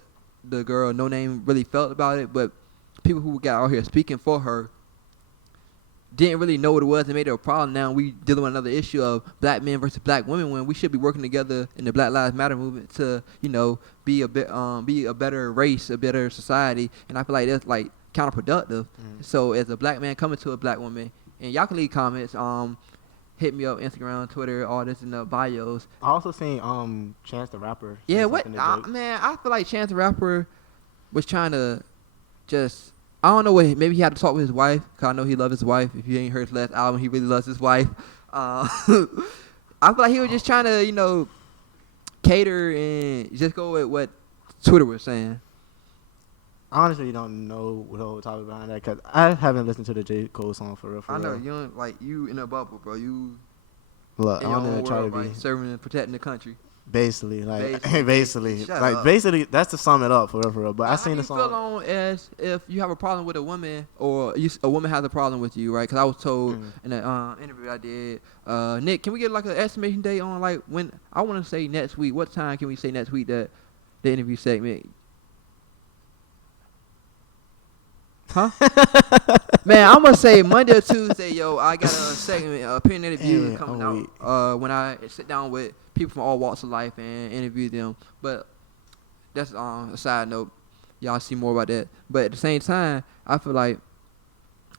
the girl, No Name, really felt about it, but people who got out here speaking for her didn't really know what it was and made it a problem. Now we dealing with another issue of black men versus black women, when we should be working together in the Black Lives Matter movement to, be a better race, a better society. And I feel like that's like counterproductive. So as a black man coming to a black woman, and y'all can leave comments, hit me up, Instagram, Twitter, all this in the bios. I also seen Chance the Rapper. Yeah, man, I feel like Chance the Rapper was trying to just I don't know what. Maybe he had to talk with his wife. Cause I know he loves his wife. If you ain't heard his last album, he really loves his wife. I feel like he was just trying to, cater and just go with what Twitter was saying. I honestly don't know the whole topic behind that because I haven't listened to the J. Cole song for real. I know you don't you in a bubble, bro. You Look, in I your don't own even try to world, be right? Serving and protecting the country. basically like Basically. Shut up. basically that's to sum it up for real. But I seen the How do you song. feel on as if you have a problem with a woman or a woman has a problem with you, right? Because I was told in an interview I did, Nick, can we get like an estimation date on like when I want to say next week? What time can we say next week that the interview segment? Huh? Man, I'm gonna say Monday or Tuesday, yo. I got a segment, opinion interview coming out. When I sit down with people from all walks of life and interview them. But that's a side note. Y'all see more about that. But at the same time, I feel like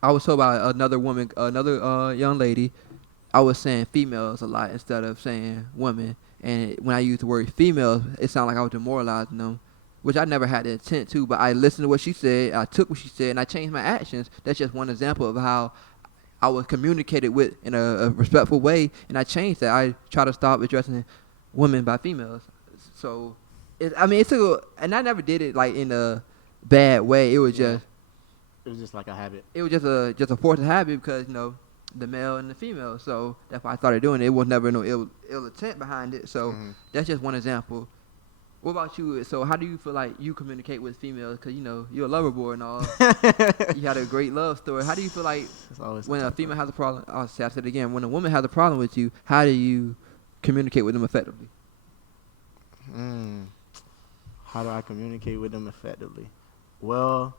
I was told by another woman, another young lady. I was saying females a lot instead of saying women. And when I used the word females, it sounded like I was demoralizing them, which I never had the intent to, but I listened to what she said, I took what she said, and I changed my actions. That's just one example of how I was communicated with in a respectful way, and I changed that. I try to stop addressing women by females. So, and I never did it like in a bad way. It was just, it was just like a habit. It was just a force of habit because the male and the female. So that's why I started doing it. It was never no ill intent behind it. So that's just one example. What about you? So how do you feel like you communicate with females? Because, you're a lover boy and all. You had a great love story. How do you feel like when a female has a problem? I said it again. When a woman has a problem with you, how do you communicate with them effectively? How do I communicate with them effectively? Well,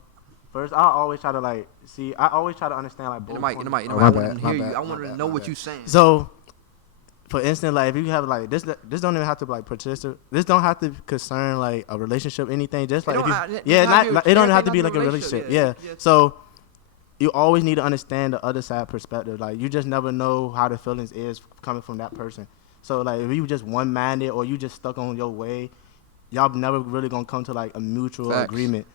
first, I always try to I always try to understand like both. In the mic. Oh, I want to hear you. I want to know what you're saying. So, for instance, like if you have like this don't even have to like participate. This don't have to concern like a relationship, anything. Just like it don't have to be like a relationship. Yeah. So you always need to understand the other side perspective. Like you just never know how the feelings is coming from that person. So like if you just one minded or you just stuck on your way, y'all never really gonna come to like a mutual agreement.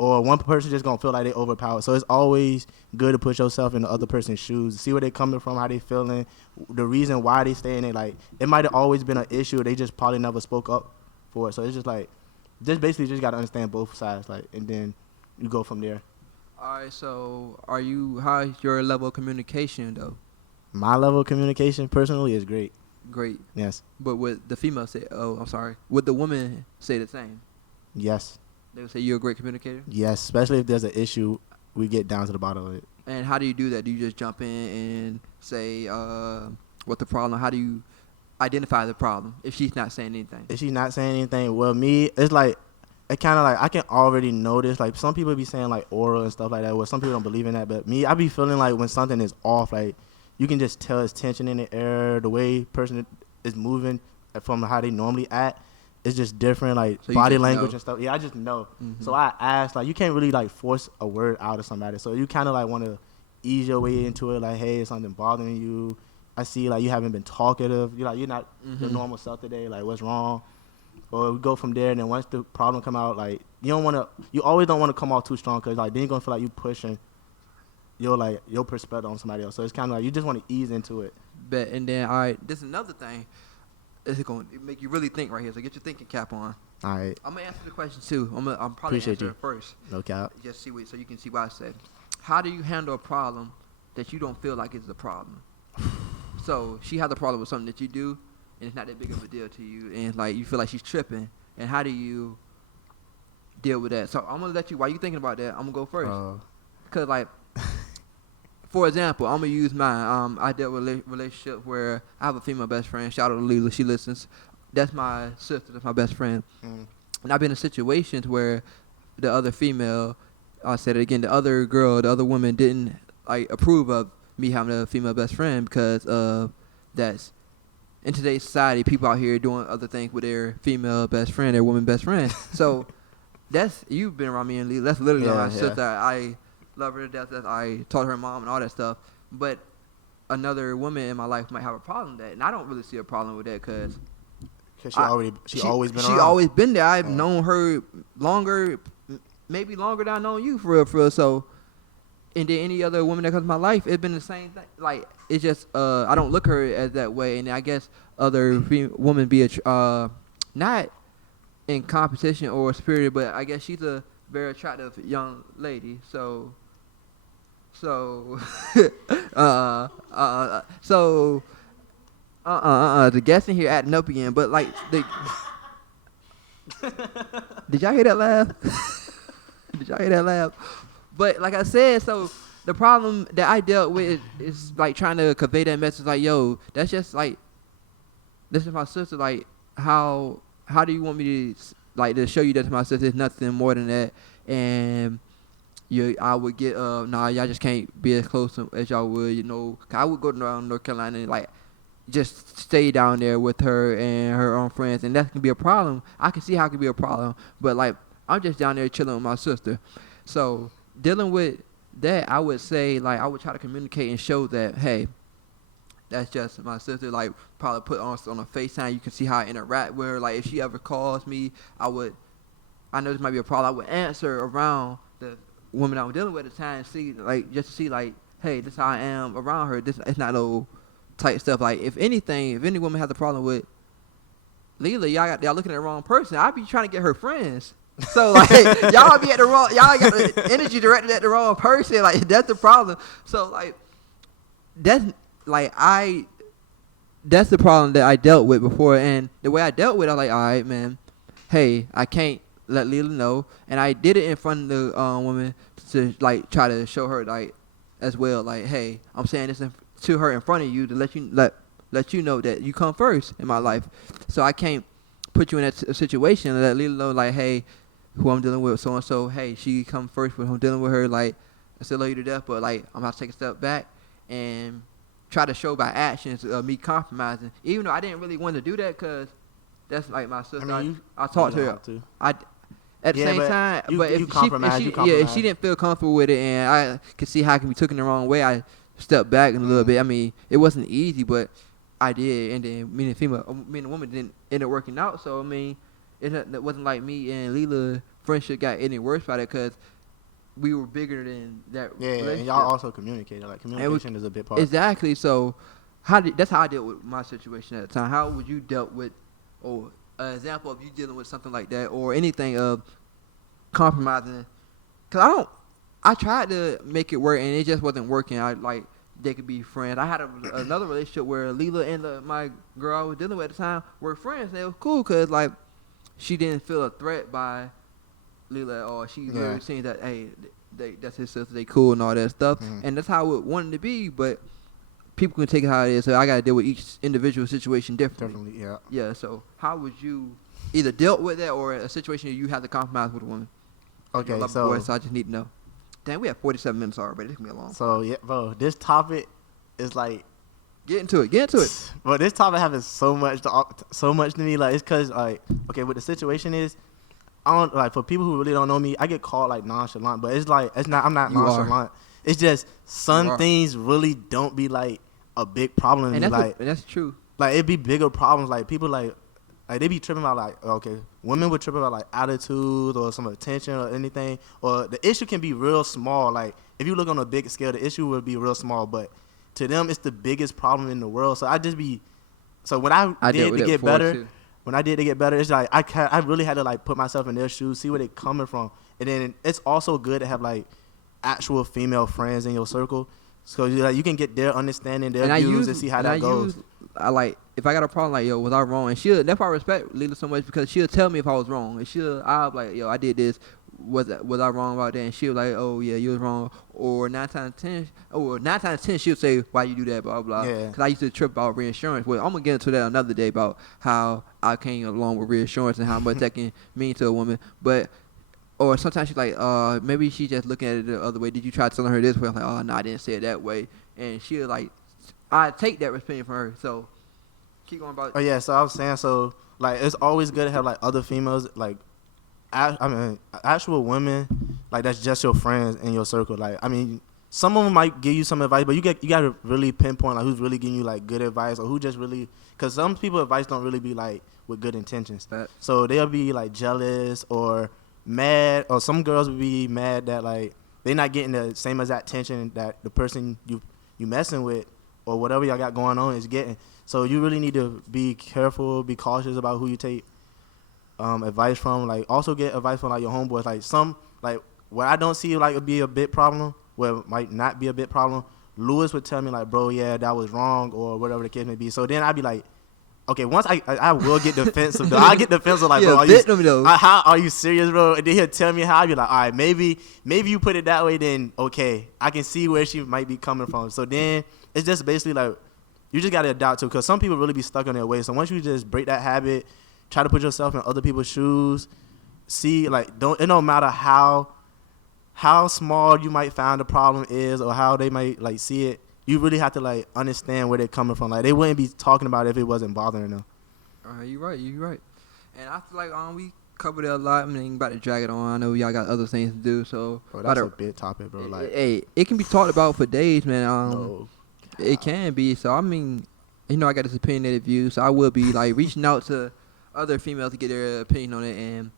Or one person just gonna feel like they overpowered. So it's always good to put yourself in the other person's shoes, see where they coming from, how they feeling, the reason why they staying there. Like it might have always been an issue, they just probably never spoke up for it. So it's just like, basically just gotta understand both sides, like, and then you go from there. All right. So how's your level of communication though? My level of communication personally is great. Great. Yes. But would the female say? Oh, I'm sorry. Would the woman say the same? Yes. They would say you're a great communicator? Yes, especially if there's an issue, we get down to the bottom of it. And how do you do that? Do you just jump in and say what the problem? How do you identify the problem if she's not saying anything? If she's not saying anything, well, me, it's like, it kind of like, I can already notice, like, some people be saying, like, oral and stuff like that, well, some people don't believe in that, but me, I be feeling like when something is off, like, you can just tell it's tension in the air, the way person is moving from how they normally act. It's just different, like so body language and stuff. Yeah, I just know. So I asked, like, you can't really like force a word out of somebody. So you kind of like want to ease your way into it. Like, hey, is something bothering you? I see like you haven't been talkative. You're not your normal self today. Like, what's wrong? Or we go from there. And then once the problem come out, like you always don't want to come off too strong because like then you're gonna feel like you pushing your perspective on somebody else. So it's kind of like you just want to ease into it. Bet. And then all right, this is another thing. It's going to make you really think right here. So get your thinking cap on. All right. I'm going to answer the question, too. I'm probably answer it first. No cap. Just so you can see what I said. How do you handle a problem that you don't feel like is a problem? So she has a problem with something that you do, and it's not that big of a deal to you, and like you feel like she's tripping. And how do you deal with that? So I'm going to let you, while you're thinking about that, I'm going to go first. Because, like, for example, I'm going to use mine. I dealt with a relationship where I have a female best friend. Shout out to Lila. She listens. That's my sister. That's my best friend. And I've been in situations where the other female, I said it again, the other girl, the other woman didn't like approve of me having a female best friend because of that's in today's society, people out here doing other things with their female best friend, their woman best friend. So you've been around me and Lila. That's literally my sister. I love her to death. I taught her mom and all that stuff. But another woman in my life might have a problem with that, and I don't really see a problem with that because she always been around. She always been there. I've known her longer, maybe longer than I known you for real. So, and then any other woman that comes to my life, it's been the same thing. Like it's just I don't look at her as that way, and I guess other women be not in competition or superior, but I guess she's a very attractive young lady. So the guests in here acting up again. But like did y'all hear that laugh? Did y'all hear that laugh? But like I said, so the problem that I dealt with is like trying to convey that message, like, yo, that's just like, this is my sister. Like, how do you want me to show you that my sister is nothing more than that? And I would get y'all just can't be as close as y'all would, you know. 'Cause I would go down North Carolina and like just stay down there with her and her own friends, and that can be a problem. I can see how it can be a problem, but like I'm just down there chilling with my sister. So dealing with that, I would say, like, I would try to communicate and show that, hey, that's just my sister. Like, probably put on a FaceTime. You can see how I interact with her. Like, if she ever calls me, I know this might be a problem. I would answer around the woman I'm dealing with at the time, see, like, just to see, like, hey, this is how I am around her. It's not no tight stuff. Like, if anything, if any woman has a problem with Leela, y'all looking at the wrong person. I'd be trying to get her friends. So like y'all be at the wrong, y'all got the energy directed at the wrong person. Like that's the problem. So like that's the problem that I dealt with before. And the way I dealt with it, I was like, all right, man, hey, I can't let Leela know. And I did it in front of the woman to like try to show her like as well, like, hey, I'm saying this to her in front of you to let you know that you come first in my life. So I can't put you in that situation and let Leela know, like, hey, who I'm dealing with, so and so, hey, she come first when I'm dealing with her, like, I still love you to death, but like I'm about to take a step back and try to show by actions me compromising, even though I didn't really want to do that, because that's like my sister. I mean, I talked to her. At the same time, but if she didn't feel comfortable with it, and I could see how it can be taken the wrong way, I stepped back a little bit. I mean, it wasn't easy, but I did, and then me and the woman didn't end up working out. So I mean, it wasn't like me and Leela friendship got any worse by that, because we were bigger than that. Yeah, and y'all also communicated. Like communication is a big part. Exactly. So that's how I dealt with my situation at the time. How would you dealt with, or an example of you dealing with something like that, or anything of compromising? Because I tried to make it work, and it just wasn't working. They could be friends. I had another relationship where Leela and my girl I was dealing with at the time were friends, and it was cool because like she didn't feel a threat by Leela at all. She really seen that, hey, that's his sister, they cool and all that stuff, and that's how it wanted to be. But people can take it how it is, so I got to deal with each individual situation differently. Definitely, yeah. Yeah. So how would you either dealt with that, or a situation you have to compromise with a woman? Okay, so I just need to know. Damn, we have 47 minutes already. This can be a long. So yeah, bro, this topic is like, get into it. But this topic happens so much to me. Like, it's cause like, okay, what the situation is, I don't like, for people who really don't know me, I get called like nonchalant, but it's like I'm not nonchalant. It's just some things really don't be like a big problem to me. That's true. Like it be bigger problems. Like people like they be tripping about like, okay, women would trip about like attitude or some attention or anything, or the issue can be real small. Like if you look on a big scale, the issue would be real small, but to them it's the biggest problem in the world. So when I did to get better, it's like I really had to like put myself in their shoes, see where they coming from, and then it's also good to have like actual female friends in your circle, so you can get their understanding, their views, and see how that goes. If I got a problem, like, yo, was I wrong? And that's why I respect Leela so much, because she'll tell me if I was wrong. And I'll be like, yo, I did this. Was I wrong about that? And she'll like, oh yeah, you was wrong. Or 9 times 10, she'll say, why you do that, blah blah. Because I used to trip about reinsurance. Well, I'm gonna get into that another day about how I came along with reinsurance and how much that can mean to a woman. But or sometimes she's like, maybe she just looking at it the other way. Did you try telling her this way? I'm like, oh no, I didn't say it that way. And she'll like, I take that respect from her. So keep going about. Oh yeah, so I was saying, so like it's always good to have like other females, like actual women, like that's just your friends in your circle. Like I mean, some of them might give you some advice, but you got to really pinpoint like who's really giving you like good advice, or who just really, because some people advice don't really be like with good intentions. So they'll be like jealous, or mad, or some girls would be mad that like they not getting the same exact attention that the person you messing with or whatever y'all got going on is getting. So you really need to be careful, be cautious about who you take advice from. Like also get advice from like your homeboys. Like some like where I don't see like it be a big problem, where it might not be a big problem. Lewis would tell me like, bro, yeah, that was wrong or whatever the case may be. So then I'd be like, okay, once I will get defensive though. I get defensive like, bro, how are you serious, bro? And then he'll tell me how. I'd be like, all right, maybe you put it that way. Then okay, I can see where she might be coming from. So then it's just basically like you just gotta adapt to, because some people really be stuck on their ways. So once you just break that habit, try to put yourself in other people's shoes. See, like it don't matter how small you might find the problem is or how they might like see it. You really have to like understand where they're coming from. Like they wouldn't be talking about it if it wasn't bothering them. You're right. And I feel like we covered it a lot. I mean, about to drag it on. I know y'all got other things to do. So bro, that's a big topic, bro. Like, hey, it can be talked about for days, man. No. It can be. So I mean, I got this opinionated view. So I will be like reaching out to other females to get their opinion on it. And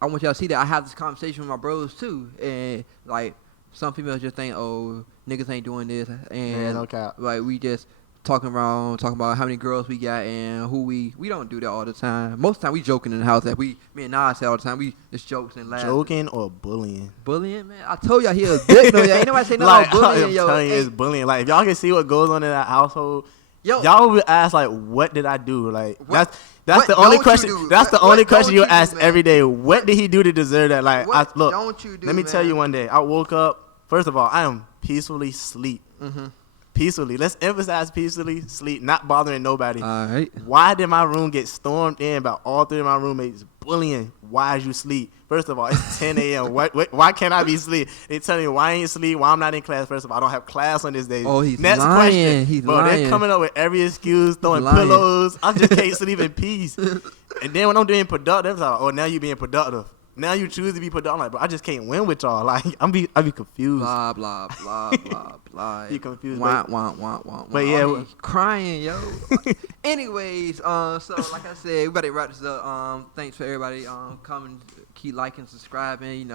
I want y'all to see that I have this conversation with my bros too. And like some females just think, oh, niggas ain't doing this, and no cap. Like we just talking about how many girls we got and who we don't do that all the time. Most of the time we joking in the house. That me and Nas say all the time. We just jokes and laugh. Joking or bullying? Bullying, man. I told y'all he a dick. No, ain't nobody say nothing like, about bullying, I'm yo. telling you, it's bullying. Like if y'all can see what goes on in that household, yo, y'all would ask like, what did I do? Like that's the what only don't question. you do? That's the What only don't question you you do, ask man? every day. What did he do to deserve that? Like, What look, don't you do, let me tell you man? one day. I woke up. First of all, I am peacefully asleep. Mm-hmm. Peacefully. Let's emphasize peacefully sleep, not bothering nobody. All right. Why did my room get stormed in by all three of my roommates bullying? Why is you sleep? First of all, it's 10 a.m. Why can't I be asleep? They tell me why I ain't sleep, why I'm not in class. First of all, I don't have class on this day. Oh, he's Next lying. question. He's Bro, lying. they're coming up with every excuse, throwing lying. pillows. I just can't sleep in peace. And then when I'm doing productive, it's like, oh, now you being productive. Now you choose to be productive. I'm like, bro, I just can't win with y'all. Like, I be confused. Blah blah blah blah blah. You confused. Wah, But, wah, wah, wah, but wah. yeah, Oh, he crying, yo. Anyways, so like I said, we better wrap this up. Thanks for everybody coming, keep liking, subscribing.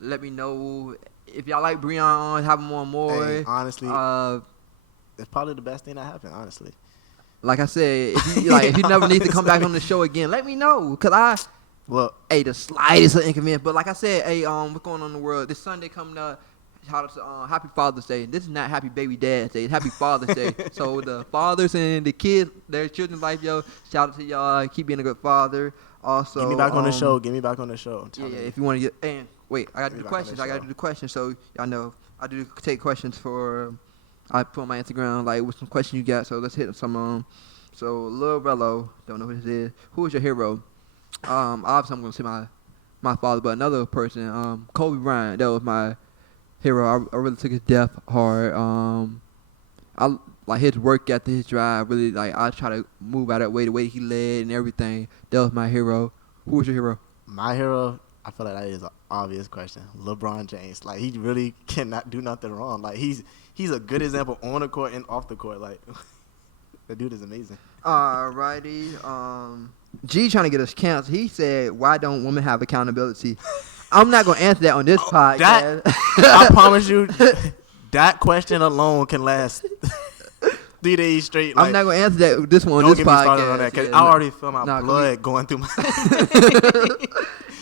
Let me know if y'all like Breon, have him on more. hey, honestly, it's probably the best thing that happened. Honestly, like I said, if you never need to come back on the show again, let me know, cause look. hey, the slightest of inconvenience. But like I said, hey, what's going on in the world? This Sunday coming up. Shout out to Happy Father's Day. This is not Happy Baby Dad's Day. It's Happy Father's Day. So the fathers and the kids, their children's life, yo. Shout out to y'all. Keep being a good father. Also, Get me back on the show. Get me back on the show. Yeah. If you want to get, and wait, I got to do the questions. So y'all know I do take questions for. I put on my Instagram like with some questions you got. So let's hit some. So Lil Rello, don't know who this is. Who is your hero? Obviously I'm gonna say my father, but another person, Kobe Bryant. That was my hero. I really took his death hard. I like his work ethic, his drive. Really, like I try to move out of that way, the way he led and everything. That was my hero. Who was your hero? My hero, I feel like that is an obvious question. LeBron James. Like he really cannot do nothing wrong. Like he's a good example on the court and off the court. Like the dude is amazing. Alrighty. G trying to get us canceled. He said, "Why don't women have accountability?" I'm not gonna answer that on this podcast. I promise you, that question alone can last 3 days straight. Like, I'm not gonna answer that this one on this podcast. Don't get me started on that because I already feel my blood going through my.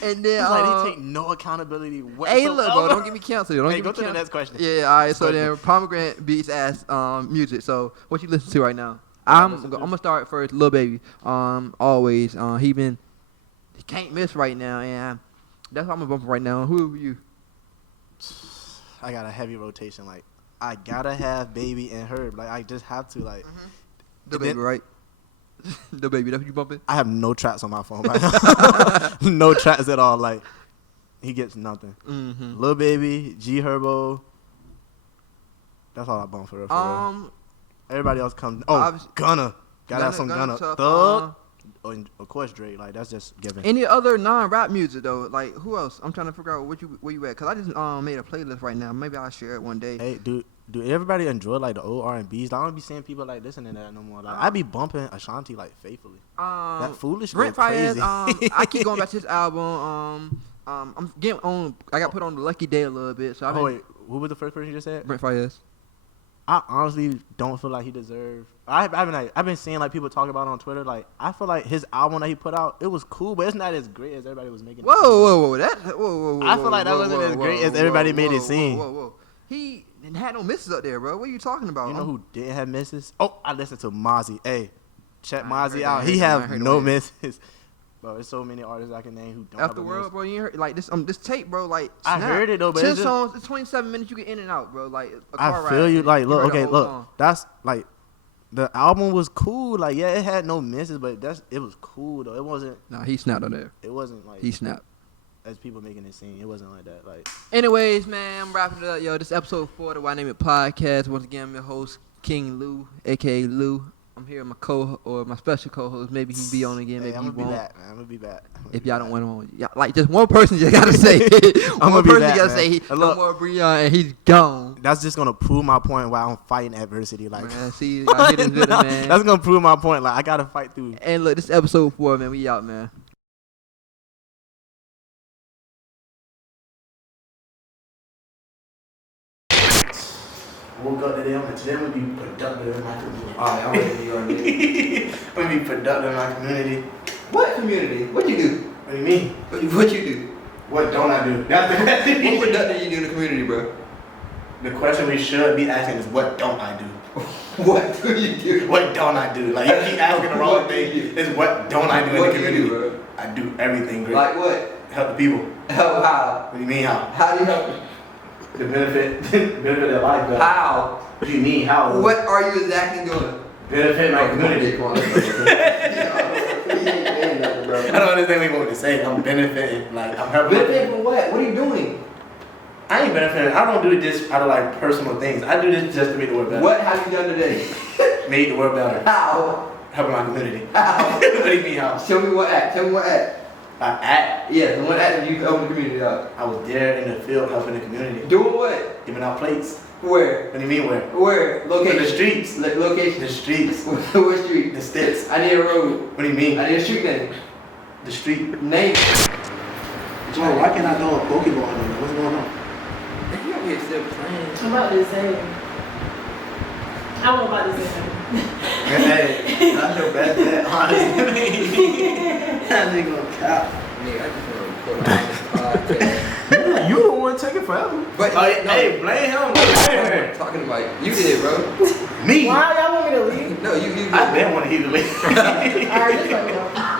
And then it's like they take no accountability whatsoever. Hey, look, bro, don't get me canceled. Go to the next question. Yeah, all right. So then, Pomegranate Beats asked music. So what you listen to right now? I'm gonna start first. Lil Baby. Always. He can't miss right now, and that's what I'm bumping right now. Who are you? I got a heavy rotation. Like I gotta have Baby and Herb. Like I just have to. Like The Baby, right? The Baby. That's what you bumping? I have no tracks on my phone right now. No tracks at all. Like he gets nothing. Mm-hmm. Lil Baby, G Herbo. That's all I bump for real. Everybody else comes. Oh, Gunna. Gotta have some Gunna. Thug. Of course, Drake. Like that's just given. Any other non-rap music though? Like who else? I'm trying to figure out where you at. Cause I just made a playlist right now. Maybe I'll share it one day. Hey, do everybody enjoy like the old R&Bs? I don't be seeing people like listening to that no more. Like I be bumping Ashanti like faithfully. That foolish Brent go crazy. Fayez, I keep going back to his album. I'm getting on. I got put on the lucky day a little bit. So Wait, who was the first person you just said? Brent Fayez. I honestly don't feel like he deserved. I've been seeing like people talk about it on Twitter. Like I feel like his album that he put out, it was cool, but it's not as great as everybody was making it. Whoa! I feel like that wasn't as great as everybody made it seem. Whoa! He didn't have no misses up there, bro. What are you talking about? You know who didn't have misses? Oh, I listened to Mozzie. Hey, check Mozzie out. I He heard have that. no misses. Bro, there's so many artists I can name who don't have a Afterworld, miss. bro. You heard like this tape, bro. Like I snap. heard it though, but 10 it's just, songs. It's 27 minutes. You get in and out, bro. Like a car I feel ride, you. and Like, you look, heard the okay, whole look. song. That's like the album was cool. Like, yeah, it had no misses, but it was cool though. It wasn't. Nah, he snapped on there. It wasn't like He snapped. as people making it seem. It wasn't like that. Like, Anyways, man, I'm wrapping it up, yo. This episode 4 of the Why Name It podcast. Once again, I'm your host, King Lou, aka Lou. I'm here with my special co-host. Maybe he'll be on again. hey, Maybe I'm he gonna be won't. back, man. I'm gonna be back. If y'all don't want him on, like just one person just gotta say it. I'm One gonna be person back, gotta man. say he, And no look- more Breon and he's gone. That's just gonna prove my point why I'm fighting adversity. Like, Man, see, y'all hit his video, man. that's gonna prove my point. Like, I gotta fight through. And look, this is episode 4, man. We out, man. Woke up today. Today I'm gonna be productive in my community. Alright, I'm ready to be on there. I'm gonna be productive in my community. What community? What you do? What do you mean? What you do? What don't I do? What productive you do in the community, bro? The question we should be asking is, what don't I do? What do you do? What don't I do? Like, you keep asking the wrong What do thing. you do? It's what don't I do in What the do you community? do, bro? I do everything great. Like what? Help the people. Help how? What do you mean how? How do you help? The benefit their life. Better. How? What do you mean how? What are you exactly doing? Benefit my community. Come on, I don't understand what you want me to say. I'm benefiting, like I'm helping. Benefit from what? What are you doing? I ain't benefiting. I don't do this out of like personal things. I do this just to make the world better. What have you done today? Make the world better. How? Helping my community. How? What do you mean how? Show me what act. Tell me what act. I act. Yeah, the one act that you help the community out. I was there in the field helping the community. Doing what? Giving out plates. Where? What do you mean where? Where? In Location. the streets. Location. The streets. What street? The sticks. I need a road. What do you mean? I need a street name. The street. Name. Bro, why can't I throw a Pokeball on you? What's going on? You over here still playing. I'm about to say. I'm about to say. Hey, that's your best bet, honestly. That nigga gonna cap. Nigga, I just want to record on this podcast. You the one taking forever. But Hey, blame him. Blame I'm talking about you did, bro. me. Why y'all want me to leave? No, you. I been want to hear the lead. Alright, just let me know.